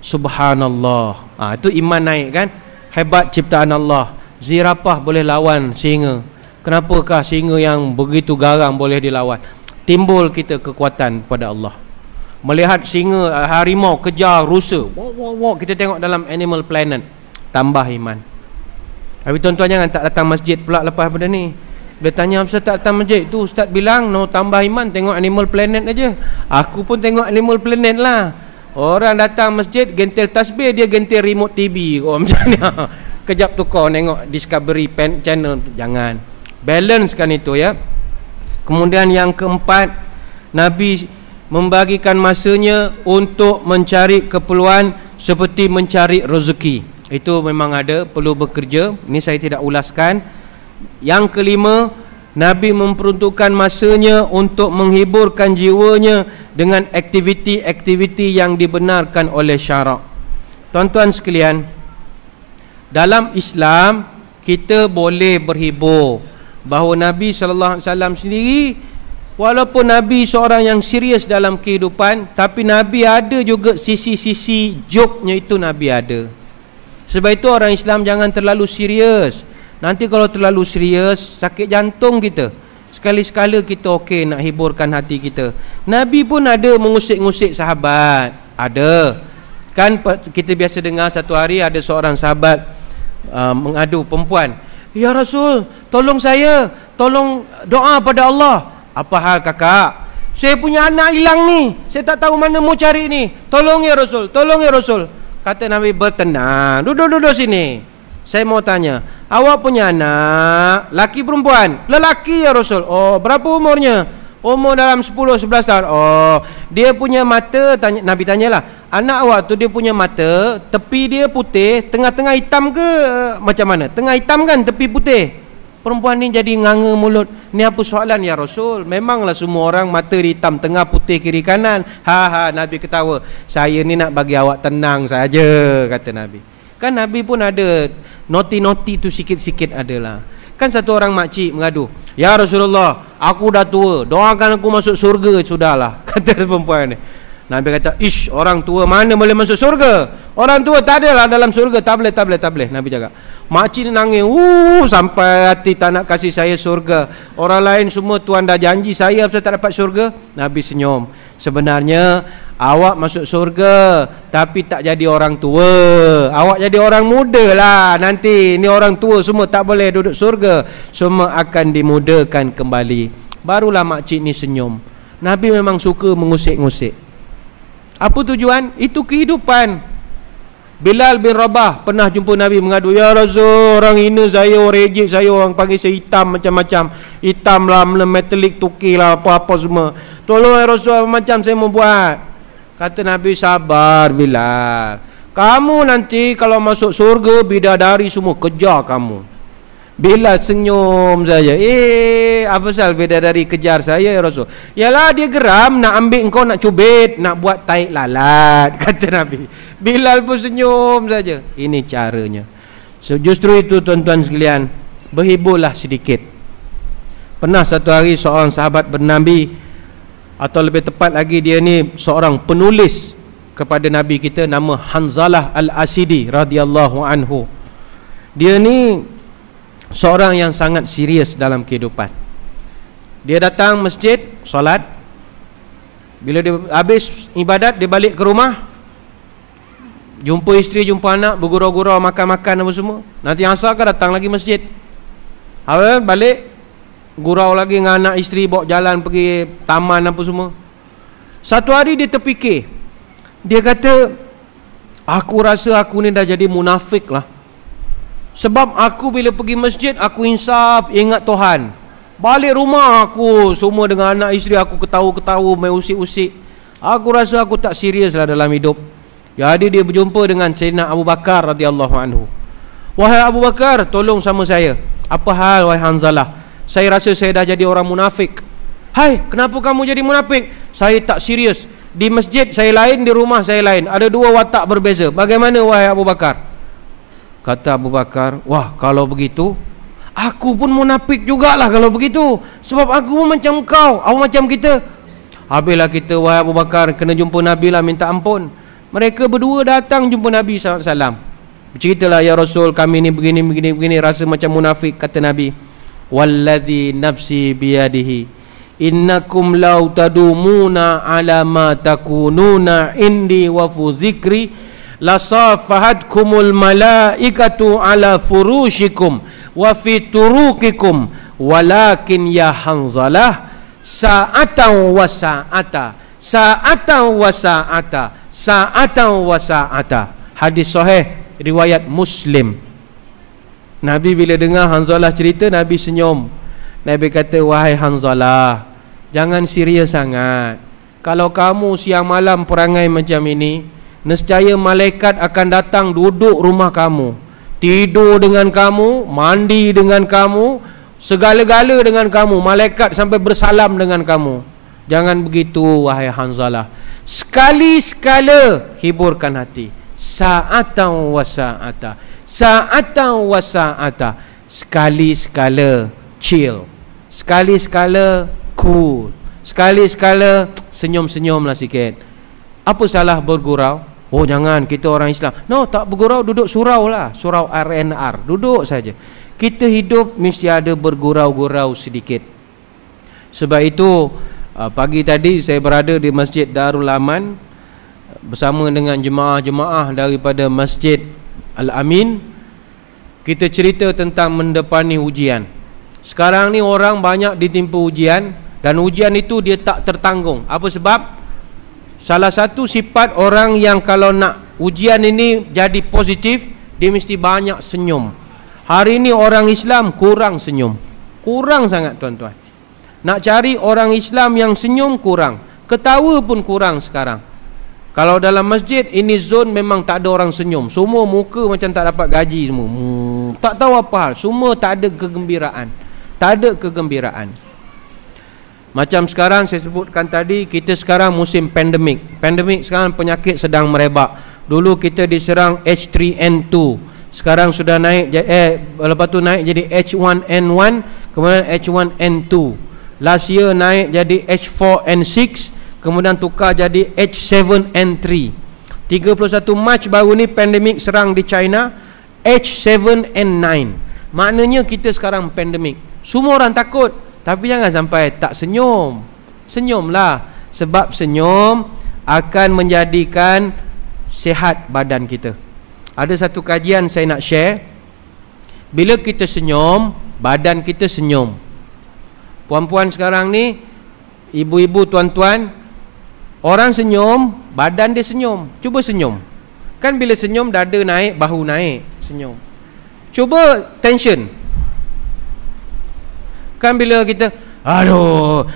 subhanallah. Itu iman naik kan. Hebat ciptaan Allah. Zirapah boleh lawan singa. Kenapakah singa yang begitu garang boleh dilawan? Timbul kita kekuatan pada Allah. Melihat singa, harimau kejar rusa, kita tengok dalam Animal Planet, tambah iman. Tapi tuan-tuan jangan tak datang masjid pula lepas pada ni. Dia tanya, Ustaz tak datang masjid? Tu Ustaz bilang, no tambah iman, tengok Animal Planet aja. Aku pun tengok Animal Planet lah. Orang datang masjid, gentil tasbih, dia gentil remote TV. Macam ni. Kejap tukar, tengok Discovery Channel. Jangan. Balance kan itu ya. Kemudian yang keempat, Nabi membagikan masanya untuk mencari keperluan seperti mencari rezeki. Itu memang ada, perlu bekerja. Ini saya tidak ulaskan. Yang kelima, Nabi memperuntukkan masanya untuk menghiburkan jiwanya dengan aktiviti-aktiviti yang dibenarkan oleh syarak. Tuan-tuan sekalian, dalam Islam kita boleh berhibur. Bahawa Nabi SAW sendiri, walaupun Nabi seorang yang serius dalam kehidupan, tapi Nabi ada juga sisi-sisi joke-nya, itu Nabi ada. Sebab itu orang Islam jangan terlalu serius. Nanti kalau terlalu serius, sakit jantung kita. Sekali-sekala kita okey nak hiburkan hati kita. Nabi pun ada mengusik-ngusik sahabat. Ada. Kan kita biasa dengar satu hari ada seorang sahabat mengadu perempuan. Ya Rasul, tolong saya, tolong doa pada Allah. Apa hal kakak? Saya punya anak hilang ni, saya tak tahu mana mau cari ni. Tolong ya Rasul, tolong ya Rasul. Kata Nabi, bertenang, duduk sini. Saya mau tanya, awak punya anak laki perempuan? Lelaki ya Rasul. Oh, berapa umurnya? Umur dalam 10-11 tahun. Oh, dia punya mata, Nabi tanyalah, anak awak tu dia punya mata, tepi dia putih, tengah-tengah hitam ke macam mana? Tengah hitam kan, tepi putih. Perempuan ni jadi nganga mulut. Ni apa soalan ya Rasul? Memanglah semua orang mata hitam, tengah putih, kiri kanan. Nabi ketawa. Saya ni nak bagi awak tenang saja, kata Nabi. Kan Nabi pun ada noti-noti tu sikit-sikit adalah. Kan satu orang makcik mengadu, ya Rasulullah, aku dah tua, doakan aku masuk surga sudahlah, kata perempuan ni. Nabi kata, ish, orang tua mana boleh masuk surga? Orang tua tak adalah dalam surga. Tak boleh. Nabi jaga. Makcik ni nangis, sampai hati tak nak kasih saya surga. Orang lain semua Tuhan dah janji, saya apa tak dapat surga? Nabi senyum. Sebenarnya awak masuk surga, tapi tak jadi orang tua. Awak jadi orang muda lah nanti. Ni orang tua semua tak boleh duduk surga. Semua akan dimudakan kembali. Barulah makcik ni senyum. Nabi memang suka mengusik-ngusik. Apa tujuan? Itu kehidupan. Bilal bin Rabah pernah jumpa Nabi mengadu, ya Rasul, orang hina saya, orang reject saya, orang panggil saya hitam macam-macam. Hitam lah, metalik, tukir lah, apa-apa semua. Tolong ya Rasul, apa macam saya mau buat? Kata Nabi, sabar Bilal. Kamu nanti kalau masuk surga, bidadari semua kejar kamu. Bilal senyum saja. Apa pasal bidadari kejar saya ya Rasul? Yalah, dia geram nak ambil engkau, nak cubit, nak buat taik lalat, kata Nabi. Bilal pun senyum saja. Ini caranya. So, justru itu tuan-tuan sekalian, berhiburlah sedikit. Pernah satu hari seorang sahabat bernabi, atau lebih tepat lagi dia ni seorang penulis kepada Nabi kita, nama Hanzalah Al-Asidi radhiyallahu anhu. Dia ni seorang yang sangat serius dalam kehidupan. Dia datang masjid, solat. Bila dia habis ibadat, dia balik ke rumah, jumpa isteri, jumpa anak, bergurau-gurau, makan-makan apa semua. Nanti asar kan datang lagi masjid. Habis balik, gurau lagi dengan anak isteri, bawa jalan pergi taman apa semua. Satu hari dia terfikir. Dia kata, aku rasa aku ni dah jadi munafik lah. Sebab aku bila pergi masjid, aku insaf, ingat Tuhan. Balik rumah aku, semua dengan anak isteri aku ketawa-ketawa, main usik-usik. Aku rasa aku tak serius lah dalam hidup. Jadi dia berjumpa dengan Sayyidina Abu Bakar radhiyallahu anhu. Wahai Abu Bakar, tolong sama saya. Apa hal wahai Hanzalah? Saya rasa saya dah jadi orang munafik. Hai, kenapa kamu jadi munafik? Saya tak serius. Di masjid saya lain, di rumah saya lain. Ada dua watak berbeza. Bagaimana wahai Abu Bakar? Kata Abu Bakar, wah kalau begitu aku pun munafik jugalah kalau begitu. Sebab aku pun macam kau, aku macam kita. Habislah kita wahai Abu Bakar kena jumpa Nabi lah, minta ampun. Mereka berdua datang jumpa Nabi SAW. Berceritalah, ya Rasul, kami ni begini, rasa macam munafik. Kata Nabi, walladzi nafsi biyadihi innakum law tadumuna ala ma takununa indi wa fu dzikri lasafahatkumul malaikatu ala furushikum wa fi turuqikum walakin ya Hanzalah sa'atan wa sa'ata sa'atan wa sa'ata sa'atan wa sa'ata. Hadis sahih riwayat Muslim. Nabi bila dengar Hanzalah cerita, Nabi senyum. Nabi kata, wahai Hanzalah, jangan serius sangat. kalau kamu siang malam perangai macam ini, nescaya malaikat akan datang duduk rumah kamu, tidur dengan kamu, mandi dengan kamu, segala-gala dengan kamu. Malaikat sampai bersalam dengan kamu. Jangan begitu wahai Hanzalah. Sekali-sekala hiburkan hati. Sa'atan wa sa'ata, sa'atan wa sa'ata. Sekali-sekala chill, sekali-sekala cool, sekali-sekala senyum-senyumlah sikit. Apa salah bergurau? Oh jangan, kita orang Islam. No, tak bergurau, duduk surau lah, surau RNR, duduk saja. Kita hidup mesti ada bergurau-gurau sedikit. Sebab itu pagi tadi saya berada di Masjid Darul Aman bersama dengan jemaah-jemaah daripada Masjid Al-Amin. Kita cerita tentang mendepani ujian. Sekarang ni orang banyak ditimpa ujian, dan ujian itu dia tak tertanggung. Apa sebab? Salah satu sifat orang yang kalau nak ujian ini jadi positif, dia mesti banyak senyum. Hari ini orang Islam kurang senyum. Kurang sangat tuan-tuan. Nak cari orang Islam yang senyum kurang. Ketawa pun kurang sekarang. Kalau dalam masjid ini zon memang tak ada orang senyum. Semua muka macam tak dapat gaji semua. Tak tahu apa hal. Semua tak ada kegembiraan. Tak ada kegembiraan. Macam sekarang saya sebutkan tadi, kita sekarang musim pandemik. Pandemik sekarang penyakit sedang merebak. Dulu kita diserang H3N2. Sekarang sudah naik, lepas tu naik jadi H1N1, kemudian H1N2. Last year naik jadi H4N6, kemudian tukar jadi H7N3. 31 Mac baru ni pandemik serang di China, H7N9. Maknanya kita sekarang pandemik. Semua orang takut, tapi jangan sampai tak senyum. Senyumlah, sebab senyum akan menjadikan sihat badan kita. Ada satu kajian saya nak share. Bila kita senyum, badan kita senyum. Puan-puan sekarang ni, ibu-ibu, tuan-tuan, orang senyum, badan dia senyum. Cuba senyum. Kan bila senyum, dada naik, bahu naik. Senyum. Cuba tension. Kan bila kita aduh,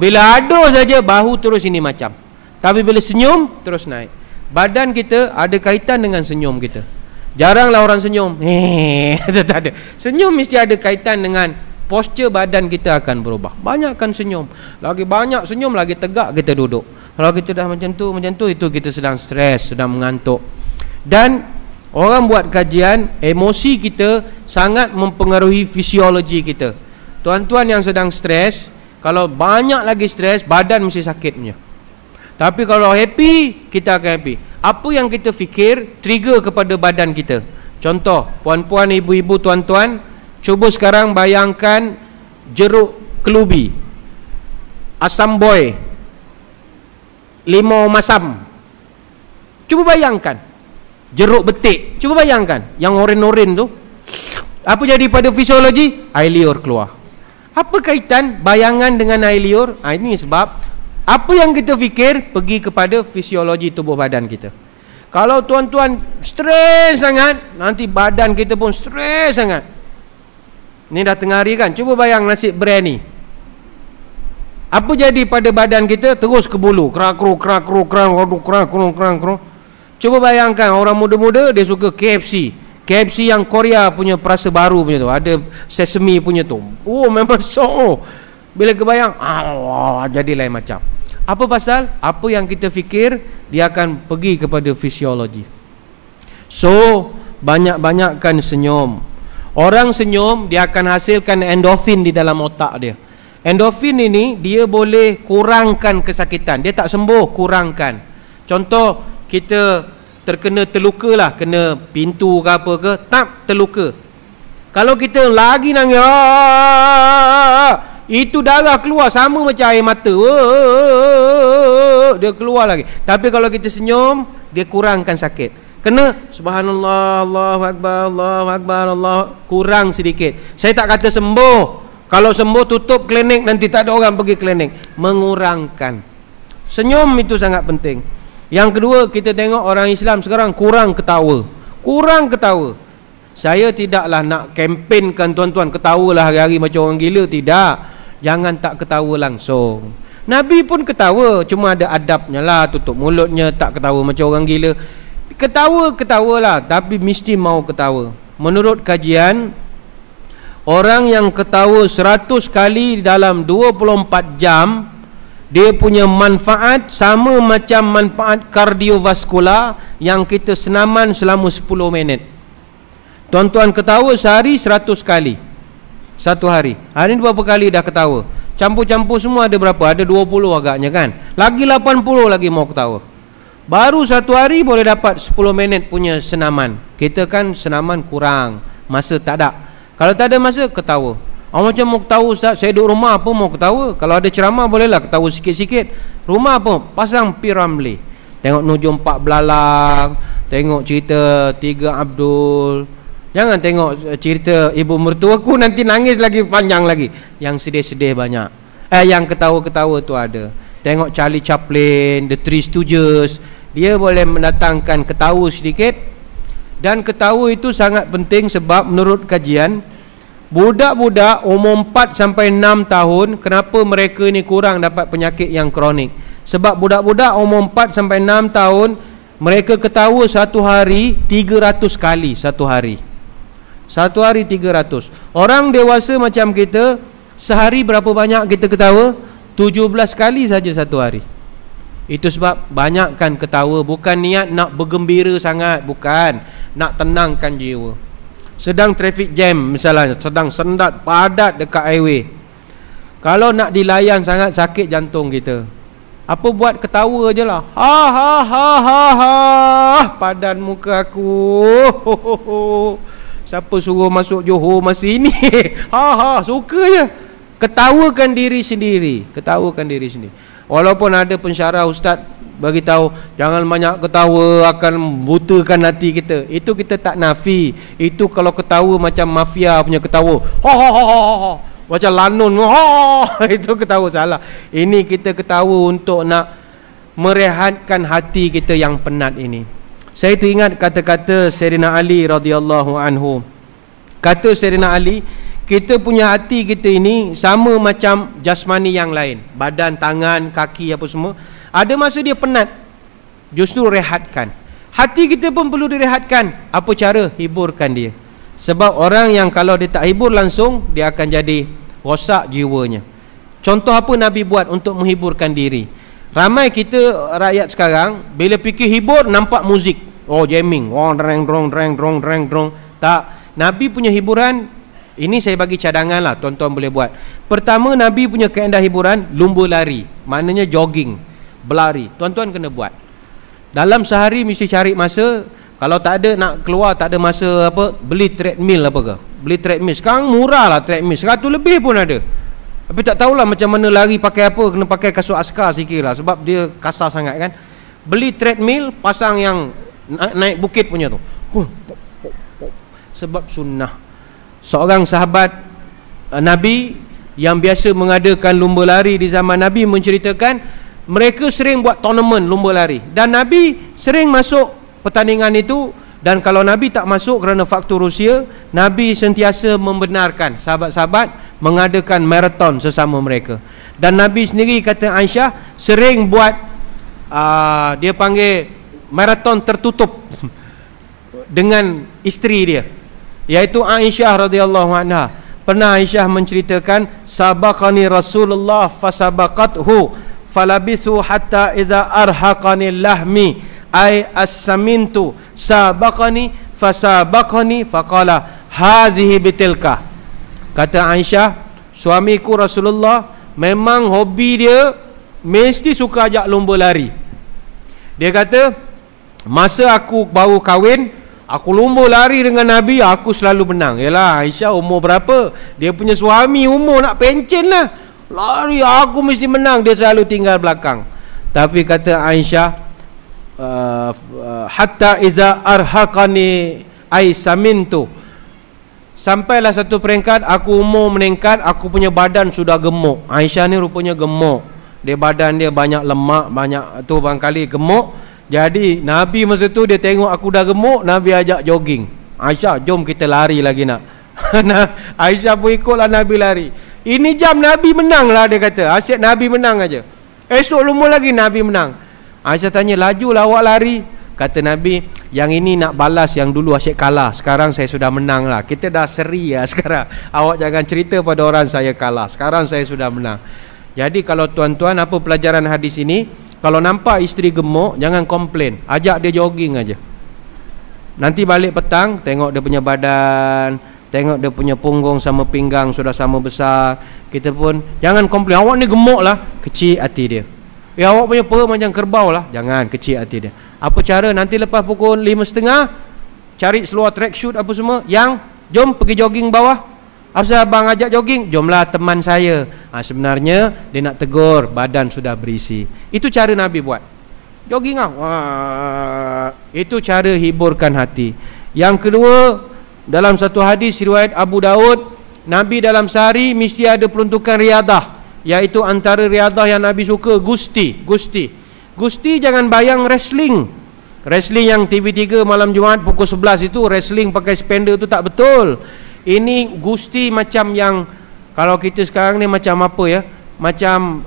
bila aduh saja bahu terus ini macam. Tapi bila senyum, terus naik. Badan kita ada kaitan dengan senyum kita. Jaranglah orang senyum. Tak ada. Senyum mesti ada kaitan dengan posture badan kita akan berubah. Banyakkan senyum. Lagi banyak senyum, lagi tegak kita duduk. Kalau kita dah macam tu, itu kita sedang stres, sedang mengantuk. Dan orang buat kajian, emosi kita sangat mempengaruhi fisiologi kita. Tuan-tuan yang sedang stres, kalau banyak lagi stres, badan mesti sakit punya. Tapi kalau happy, kita akan happy. Apa yang kita fikir trigger kepada badan kita. Contoh, puan-puan, ibu-ibu, tuan-tuan, cuba sekarang bayangkan jeruk kelubi, asam boy, limau masam. Cuba bayangkan jeruk betik. Cuba bayangkan yang oren-oren tu. Apa jadi pada fisiologi? Air liur keluar. Apa kaitan bayangan dengan air liur? Ini sebab apa yang kita fikir pergi kepada fisiologi tubuh badan kita. Kalau tuan-tuan stres sangat, nanti badan kita pun stres sangat. Ni dah tengah hari kan, cuba bayang nasi biryani. Apa jadi pada badan kita? Terus ke bulu. Krak-kruk. Cuba bayangkan orang muda-muda dia suka KFC. KFC yang Korea punya perasa baru punya tu, ada sesame punya tu. Oh memang so. Bila kebayang, jadi lain macam. Apa pasal? Apa yang kita fikir, dia akan pergi kepada fisiologi. So, banyak-banyakkan senyum. Orang senyum, dia akan hasilkan endorfin di dalam otak dia. Endorfin ini, dia boleh kurangkan kesakitan. Dia tak sembuh, kurangkan. Contoh, kita terkena terluka lah, kena pintu ke apa ke, tak terluka. Kalau kita lagi nangis, itu darah keluar sama macam air mata. Dia keluar lagi. Tapi kalau kita senyum, dia kurangkan sakit. Kena subhanallah, Allahu akbar, Allahu akbar, Allah, kurang sedikit. Saya tak kata sembuh. Kalau sembuh tutup klinik, nanti tak ada orang pergi klinik. Mengurangkan. Senyum itu sangat penting. Yang kedua, kita tengok orang Islam sekarang kurang ketawa. Kurang ketawa. Saya tidaklah nak kempenkan tuan-tuan ketawalah hari-hari macam orang gila, tidak. Jangan tak ketawa langsung. Nabi pun ketawa, cuma ada adabnya lah, tutup mulutnya, tak ketawa macam orang gila. Ketawa-ketawalah, tapi mesti mau ketawa. Menurut kajian, orang yang ketawa 100 kali dalam 24 jam, dia punya manfaat sama macam manfaat kardiovaskular yang kita senaman selama 10 minit. Tuan-tuan ketawa sehari 100 kali satu hari. Hari ni berapa kali dah ketawa? Campur-campur semua ada berapa? Ada 20 agaknya kan. Lagi 80 lagi mau ketawa. Baru satu hari boleh dapat 10 minit punya senaman. Kita kan senaman kurang, masa tak ada. Kalau tak ada masa, ketawa. Macam mau ketawa Ustaz, saya duduk rumah apa mau ketawa? Kalau ada ceramah bolehlah ketawa sikit-sikit. Rumah apa? Pasang P-Ramlee, tengok Nujum Pak Belalang, tengok cerita Tiga Abdul. Jangan tengok cerita ibu mertuaku, nanti nangis lagi panjang lagi. Yang sedih-sedih banyak. Yang ketawa-ketawa tu ada. Tengok Charlie Chaplin, The Three Stooges. Dia boleh mendatangkan ketawa sedikit. Dan ketawa itu sangat penting sebab menurut kajian, budak-budak umur 4 sampai 6 tahun, kenapa mereka ni kurang dapat penyakit yang kronik? Sebab budak-budak umur 4 sampai 6 tahun, mereka ketawa satu hari 300 kali satu hari. Satu hari 300. Orang dewasa macam kita, sehari berapa banyak kita ketawa? 17 kali saja satu hari. Itu sebab banyakkan ketawa. Bukan niat nak bergembira sangat, bukan. Nak tenangkan jiwa. Sedang traffic jam misalnya, sedang sendat padat dekat highway, kalau nak dilayan sangat sakit jantung kita, apa buat? Ketawa je lah. Ha ha ha ha ha. Padan muka aku. Siapa suruh masuk Johor masa ini? Ha ha, suka je. Ketawakan diri sendiri. Ketawakan diri sendiri. Walaupun ada pensyarah ustaz bagi tahu jangan banyak ketawa, akan butakan hati kita. Itu kita tak nafi. Itu kalau ketawa macam mafia punya ketawa. Ha ha ha ha. Macam lanun. Ha, itu ketawa salah. Ini kita ketawa untuk nak merehatkan hati kita yang penat ini. Saya teringat kata-kata Sayyidina Ali radhiyallahu anhu. Kata Sayyidina Ali, kita punya hati kita ini sama macam jasmani yang lain. Badan, tangan, kaki apa semua. Ada masa dia penat, justru rehatkan. Hati kita pun perlu direhatkan. Apa cara? Hiburkan dia. Sebab orang yang kalau dia tak hibur langsung, dia akan jadi rosak jiwanya. Contoh apa Nabi buat untuk menghiburkan diri? Ramai kita rakyat sekarang, bila fikir hibur, nampak muzik. Oh, jamming. Oh, dreng drong dreng drong dreng drong. Tak. Nabi punya hiburan, ini saya bagi cadangan lah, tuan-tuan boleh buat. Pertama, Nabi punya kaedah hiburan, lumba lari. Maknanya jogging, berlari. Tuan-tuan kena buat. Dalam sehari mesti cari masa. Kalau tak ada, nak keluar tak ada masa apa, beli treadmill apa ke. Beli treadmill. Sekarang murah lah treadmill, 100 lebih pun ada. Tapi tak tahulah macam mana lari pakai apa. Kena pakai kasut askar sikit lah, sebab dia kasar sangat kan. Beli treadmill, pasang yang naik bukit punya tu. Sebab sunnah. Seorang sahabat Nabi yang biasa mengadakan lumba lari di zaman Nabi menceritakan, mereka sering buat tournament lumba lari. Dan Nabi sering masuk pertandingan itu. Dan kalau Nabi tak masuk kerana faktor Rusia, Nabi sentiasa membenarkan sahabat-sahabat mengadakan maraton sesama mereka. Dan Nabi sendiri, kata Aisyah, sering buat dia panggil maraton tertutup dengan isteri dia, iaitu Aisyah radhiyallahu anha. Pernah Aisyah menceritakan, sabaqani Rasulullah fasabaqathu falabisu hatta idza arhaqani lahmi ay as-samintu sabaqani fasabaqani faqala hadhihi bitilka. Kata Aisyah, suamiku Rasulullah memang hobi dia mesti suka ajak lumba lari. Dia kata, masa aku baru kahwin, aku lumba lari dengan Nabi, aku selalu menang. Yalah, Aisyah umur berapa? Dia punya suami umur nak pencen lah. Lari, aku mesti menang. Dia selalu tinggal belakang. Tapi kata Aisyah, hatta iza arhaqani ay samintu. Sampailah satu peringkat, aku umur meningkat, aku punya badan sudah gemuk. Aisyah ni rupanya gemuk. Dia badan dia banyak lemak, banyak tu barangkali gemuk. Jadi Nabi masa tu dia tengok aku dah gemuk, Nabi ajak jogging. Aisyah, jom kita lari lagi nak. Aisyah pun ikutlah Nabi lari. Ini jam Nabi menang lah, dia kata. Asyik Nabi menang aja. Esok lumur lagi Nabi menang. Aisyah tanya, lajulah awak lari. Kata Nabi, yang ini nak balas yang dulu asyik kalah. Sekarang saya sudah menang lah. Kita dah seri lah sekarang. Awak jangan cerita pada orang saya kalah. Sekarang saya sudah menang. Jadi kalau tuan-tuan, apa pelajaran hadis ini? Kalau nampak isteri gemuk, jangan komplain. Ajak dia jogging aja. Nanti balik petang, tengok dia punya badan, tengok dia punya punggung sama pinggang sudah sama besar. Kita pun jangan komplain, awak ni gemuk lah. Kecil hati dia. Awak punya perut macam kerbau lah. Jangan, kecil hati dia. Apa cara? Nanti lepas pukul 5.30 cari seluar tracksuit apa semua, yang jom pergi jogging bawah. Apa abang ajak jogging? Jomlah teman saya. Sebenarnya dia nak tegur, badan sudah berisi. Itu cara Nabi buat. Jogging lah. Itu cara hiburkan hati. Yang kedua, dalam satu hadis riwayat Abu Daud, Nabi dalam sehari mesti ada peruntukan riadah, iaitu antara riadah yang Nabi suka gusti. Gusti jangan bayang wrestling. Wrestling yang TV3 malam Jumaat pukul 11 itu, wrestling pakai spender itu tak betul. Ini gusti macam yang kalau kita sekarang ni macam apa ya? Macam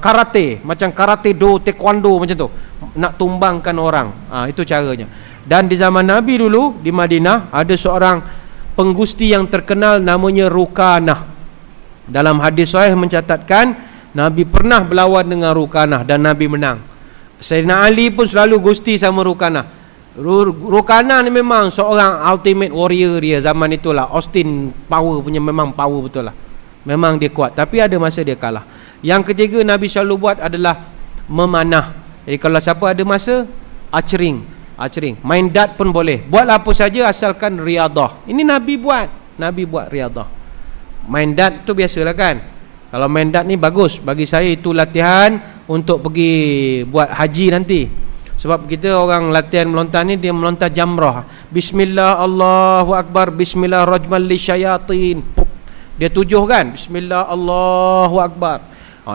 karate, macam karate do, taekwondo macam tu. Nak tumbangkan orang. Itu caranya. Dan di zaman Nabi dulu di Madinah ada seorang penggusti yang terkenal namanya Rukanah. Dalam hadis sahih mencatatkan Nabi pernah berlawan dengan Rukanah dan Nabi menang. Sayyidina Ali pun selalu gusti sama Rukanah. Rukanah ni memang seorang ultimate warrior dia zaman itulah. Austin power punya, memang power betul lah. Memang dia kuat, tapi ada masa dia kalah. Yang ketiga Nabi selalu buat adalah memanah. Jadi kalau siapa ada masa, archery, main dart pun boleh. Buat apa saja asalkan riadah. Ini Nabi buat. Nabi buat riadah. Main dart tu biasalah kan. Kalau main dart ni bagus. Bagi saya itu latihan untuk pergi buat haji nanti. Sebab kita orang latihan melontar ni, dia melontar jamrah. Bismillah Allahu Akbar, Bismillah rajman li syayatin. Dia 7 kan? Bismillah Allahu Akbar.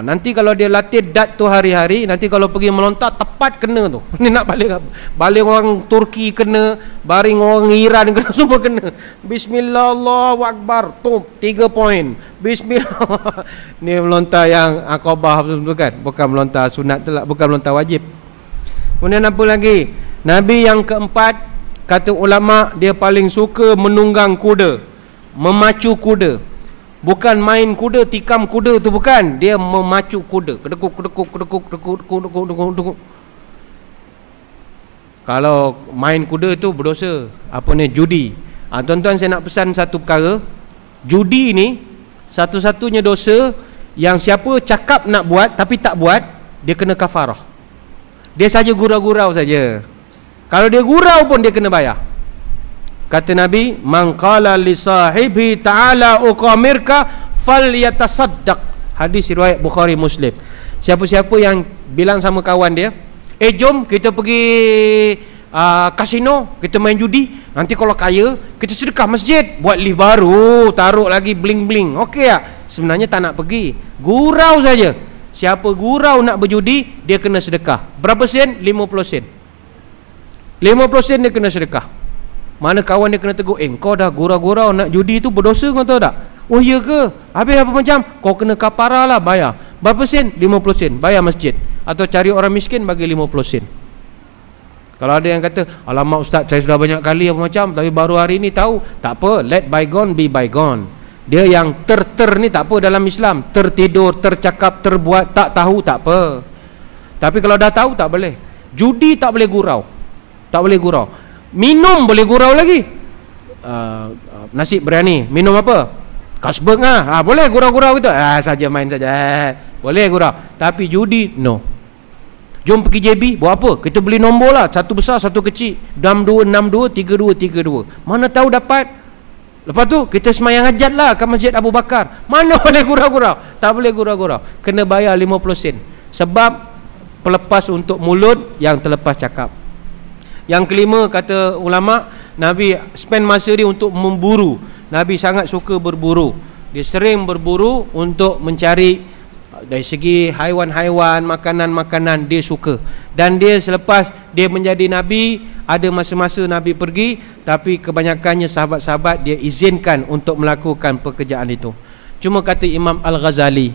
Nanti kalau dia latih dart tu hari-hari, nanti kalau pergi melontar tepat kena tu. Ni nak balik orang Turki kena, baring orang Iran kena, semua kena. Bismillah Allahu Akbar, tu 3 poin. Bismillah. Ni melontar yang Aqabah betul kan? Bukan melontar sunat tu lah, bukan melontar wajib. Kemudian apa lagi? Nabi yang keempat, kata ulama, dia paling suka menunggang kuda, memacu kuda. Bukan main kuda, tikam kuda tu bukan. Dia memacu kuda. Kedekuk. Kalau main kuda tu berdosa. Apa ni? Judi. Tuan-tuan, saya nak pesan satu perkara. Judi ni satu-satunya dosa yang siapa cakap nak buat tapi tak buat, dia kena kafarah. Dia saja gurau-gurau saja. Kalau dia gurau pun dia kena bayar. Kata Nabi, man qala li sahibi ta'ala uqamirka falyatasaddaq. Hadis riwayat Bukhari Muslim. Siapa-siapa yang bilang sama kawan dia, jom kita pergi kasino, kita main judi, nanti kalau kaya kita sedekah masjid, buat lift baru, taruh lagi bling-bling. Okey tak? Sebenarnya tak nak pergi, gurau saja. Siapa gurau nak berjudi, dia kena sedekah. Berapa sen? 50 sen. 50 sen dia kena sedekah. Mana kawan dia kena tegur, kau dah gurau-gurau nak judi tu berdosa, kau tahu tak? Oh iya ke? Habis apa macam? Kau kena kafarah lah, bayar. Berapa sen? 50 sen, bayar masjid. Atau cari orang miskin bagi 50 sen. Kalau ada yang kata, alamak ustaz, saya sudah banyak kali apa macam, tapi baru hari ni tahu. Tak apa, let bygone be bygone. Dia yang ni tak apa dalam Islam. Tertidur, tercakap, terbuat, tak tahu, tak apa. Tapi kalau dah tahu, tak boleh. Judi tak boleh gurau. Tak boleh gurau. Minum boleh gurau lagi. Nasi biryani, minum apa? Kasbek lah. Boleh gurau-gurau gitu. Saja main saja. Boleh gurau. Tapi judi, no. Jom pergi JB, buat apa? Kita beli nombor lah. Satu besar, satu kecil. 62, 62, 32, 32. Mana tahu dapat. Lepas tu kita semayang hajat lah ke Masjid Abu Bakar. Mana boleh gurau-gurau? Tak boleh gurau-gurau. Kena bayar 50 sen. Sebab pelepas untuk mulut yang terlepas cakap. Yang kelima, kata ulama, Nabi spend masa dia untuk memburu. Nabi sangat suka berburu. Dia sering berburu untuk mencari dari segi haiwan-haiwan, makanan-makanan, dia suka. Dan dia selepas dia menjadi Nabi, ada masa-masa Nabi pergi, tapi kebanyakannya sahabat-sahabat dia izinkan untuk melakukan pekerjaan itu. Cuma kata Imam Al-Ghazali,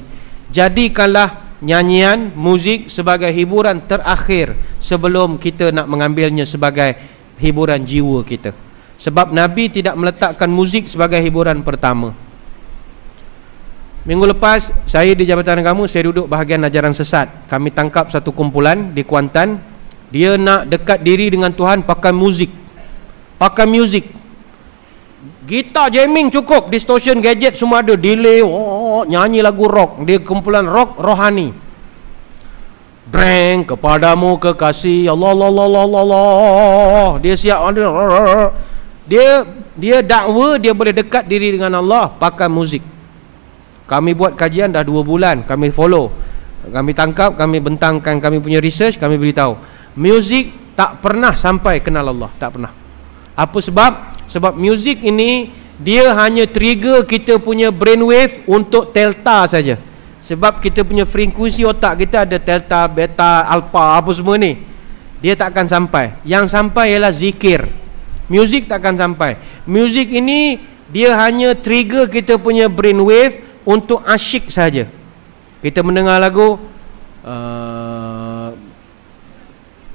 jadikanlah nyanyian, muzik sebagai hiburan terakhir sebelum kita nak mengambilnya sebagai hiburan jiwa kita. Sebab Nabi tidak meletakkan muzik sebagai hiburan pertama. Minggu lepas saya di Jabatan Agama, saya duduk bahagian ajaran sesat. Kami tangkap satu kumpulan di Kuantan. Dia nak dekat diri dengan Tuhan pakai muzik. Pakai muzik. Gitar jamming cukup, distortion gadget semua ada, delay, nyanyi lagu rock. Dia kumpulan rock rohani. Dreng kepadamu kekasih Allah Allah Allah Allah Allah. Dia siap ada. Dia dakwa dia boleh dekat diri dengan Allah pakai muzik. Kami buat kajian dah 2 bulan, kami follow. Kami tangkap, kami bentangkan kami punya research, kami beritahu. Muzik tak pernah sampai kenal Allah, tak pernah. Apa sebab? Sebab muzik ini dia hanya trigger kita punya brainwave untuk delta saja. Sebab kita punya frekuensi otak kita ada delta, beta, alpha, apa semua ni. Dia tak akan sampai. Yang sampai ialah zikir. Muzik tak akan sampai. Muzik ini dia hanya trigger kita punya brainwave untuk asyik saja. Kita mendengar lagu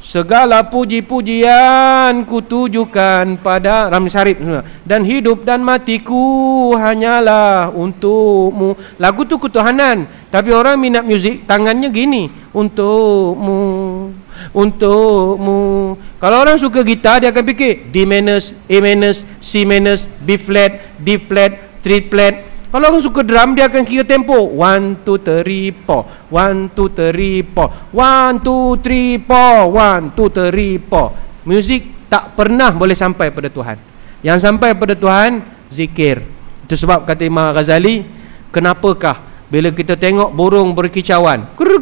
segala puji-pujian ku tujukan pada Ramli Sarip, dan hidup dan matiku hanyalah untukmu. Lagu tu ketuhanan, tapi orang minat muzik tangannya gini, untukmu, untukmu. Kalau orang suka gitar dia akan fikir D minus, A minus, C minus, B flat, D flat, 3 flat. Kalau orang suka drum dia akan kira tempo 1, 2, 3, 4 1, 2, 3, 4 1, 2, 3, 4 1, 2, 3, 4. Muzik tak pernah boleh sampai pada Tuhan. Yang sampai pada Tuhan zikir. Itu sebab kata Imam Ghazali, kenapakah bila kita tengok burung berkicauan, geru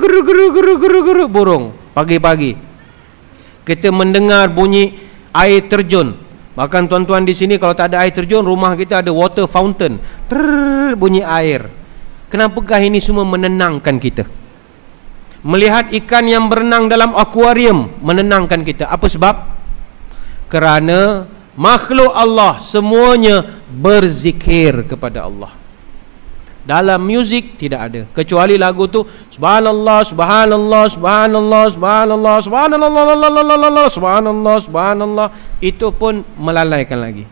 burung pagi-pagi, kita mendengar bunyi air terjun. Bahkan tuan-tuan di sini kalau tak ada air terjun, rumah kita ada water fountain, bunyi air. Kenapakah ini semua menenangkan kita? Melihat ikan yang berenang dalam akuarium menenangkan kita. Apa sebab? Kerana makhluk Allah semuanya berzikir kepada Allah. Dalam muzik tidak ada, kecuali lagu tu subhanallah subhanallah subhanallah subhanallah subhanallah subhanallah subhanallah, itu pun melalaikan lagi.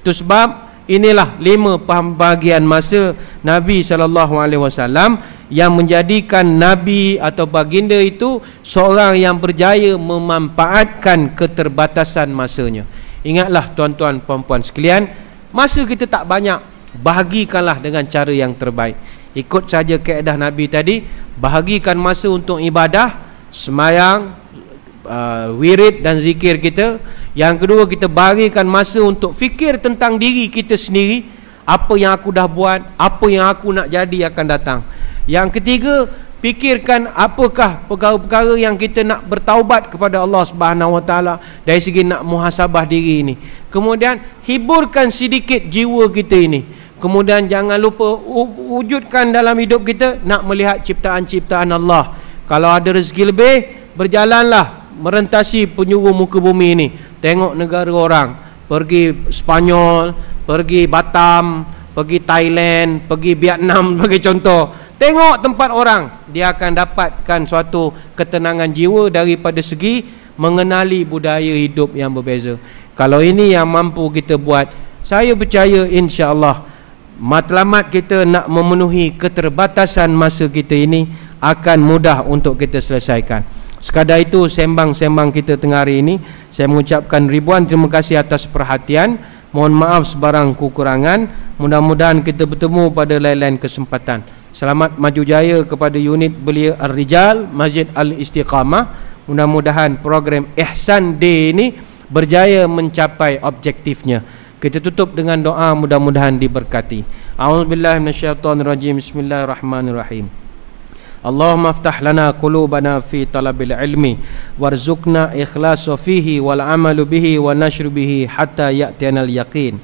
Itu sebab inilah 5 pembahagian masa Nabi SAW yang menjadikan Nabi atau baginda itu seorang yang berjaya memanfaatkan keterbatasan masanya. Ingatlah tuan-tuan puan-puan sekalian, masa kita tak banyak, bahagikanlah dengan cara yang terbaik. Ikut saja kaedah Nabi tadi, bahagikan masa untuk ibadah, semayang, wirid dan zikir kita. Yang kedua, kita bahagikan masa untuk fikir tentang diri kita sendiri, apa yang aku dah buat, apa yang aku nak jadi akan datang. Yang ketiga, fikirkan apakah perkara-perkara yang kita nak bertaubat kepada Allah Subhanahu Wa Taala dari segi nak muhasabah diri ini. Kemudian hiburkan sedikit jiwa kita ini. Kemudian jangan lupa wujudkan dalam hidup kita nak melihat ciptaan-ciptaan Allah. Kalau ada rezeki lebih, berjalanlah merentasi penjuru muka bumi ini. Tengok negara orang, pergi Spanyol, pergi Batam, pergi Thailand, pergi Vietnam sebagai contoh. Tengok tempat orang, dia akan dapatkan suatu ketenangan jiwa daripada segi mengenali budaya hidup yang berbeza. Kalau ini yang mampu kita buat, saya percaya insya-Allah matlamat kita nak memenuhi keterbatasan masa kita ini akan mudah untuk kita selesaikan. Sekadar itu sembang-sembang kita tengah hari ini. Saya mengucapkan ribuan terima kasih atas perhatian. Mohon maaf sebarang kekurangan. Mudah-mudahan kita bertemu pada lain-lain kesempatan. Selamat maju jaya kepada unit Belia Ar-Rijal Masjid Al-Istiqamah. Mudah-mudahan program Ihsan Day ini berjaya mencapai objektifnya. Kita tutup dengan doa, mudah-mudahan diberkati. A'udzubillahi minasyaitonirrajim. Bismillahirrahmanirrahim. Allahumma aftah lana qulubana fi talabil ilmi warzuqna ikhlasa fihi wal amalu bihi wa nashru bihi hatta ya'tiyana al yaqin.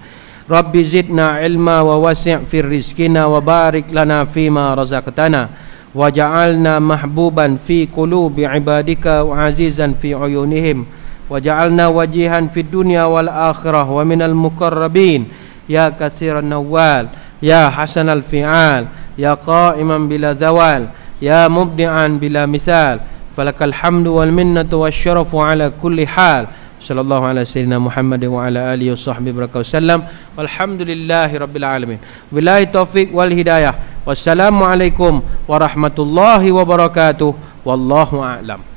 Rabbi zidna ilma wa wasi' fi rizqina wa barik lana fima razaqtana waj'alna mahbuban fi qulubi ibadika wa azizan fi uyunihim waj'alna wajihan fid dunya wal akhirah wa minal muqarrabin ya katsiran nawal ya hasanal fi'al ya qa'iman bila zawal ya mubdi'an bila misal, falakal hamdu wal minnatu wasyarafu ala kulli hal. Sallallahu ala sayyidina Muhammad wa ala alihi washabbihi wasallam. Walhamdulillahi rabbil alamin. Billahi taufik wal hidayah. Wassalamualaikum warahmatullahi wabarakatuh. Wallahu a'lam.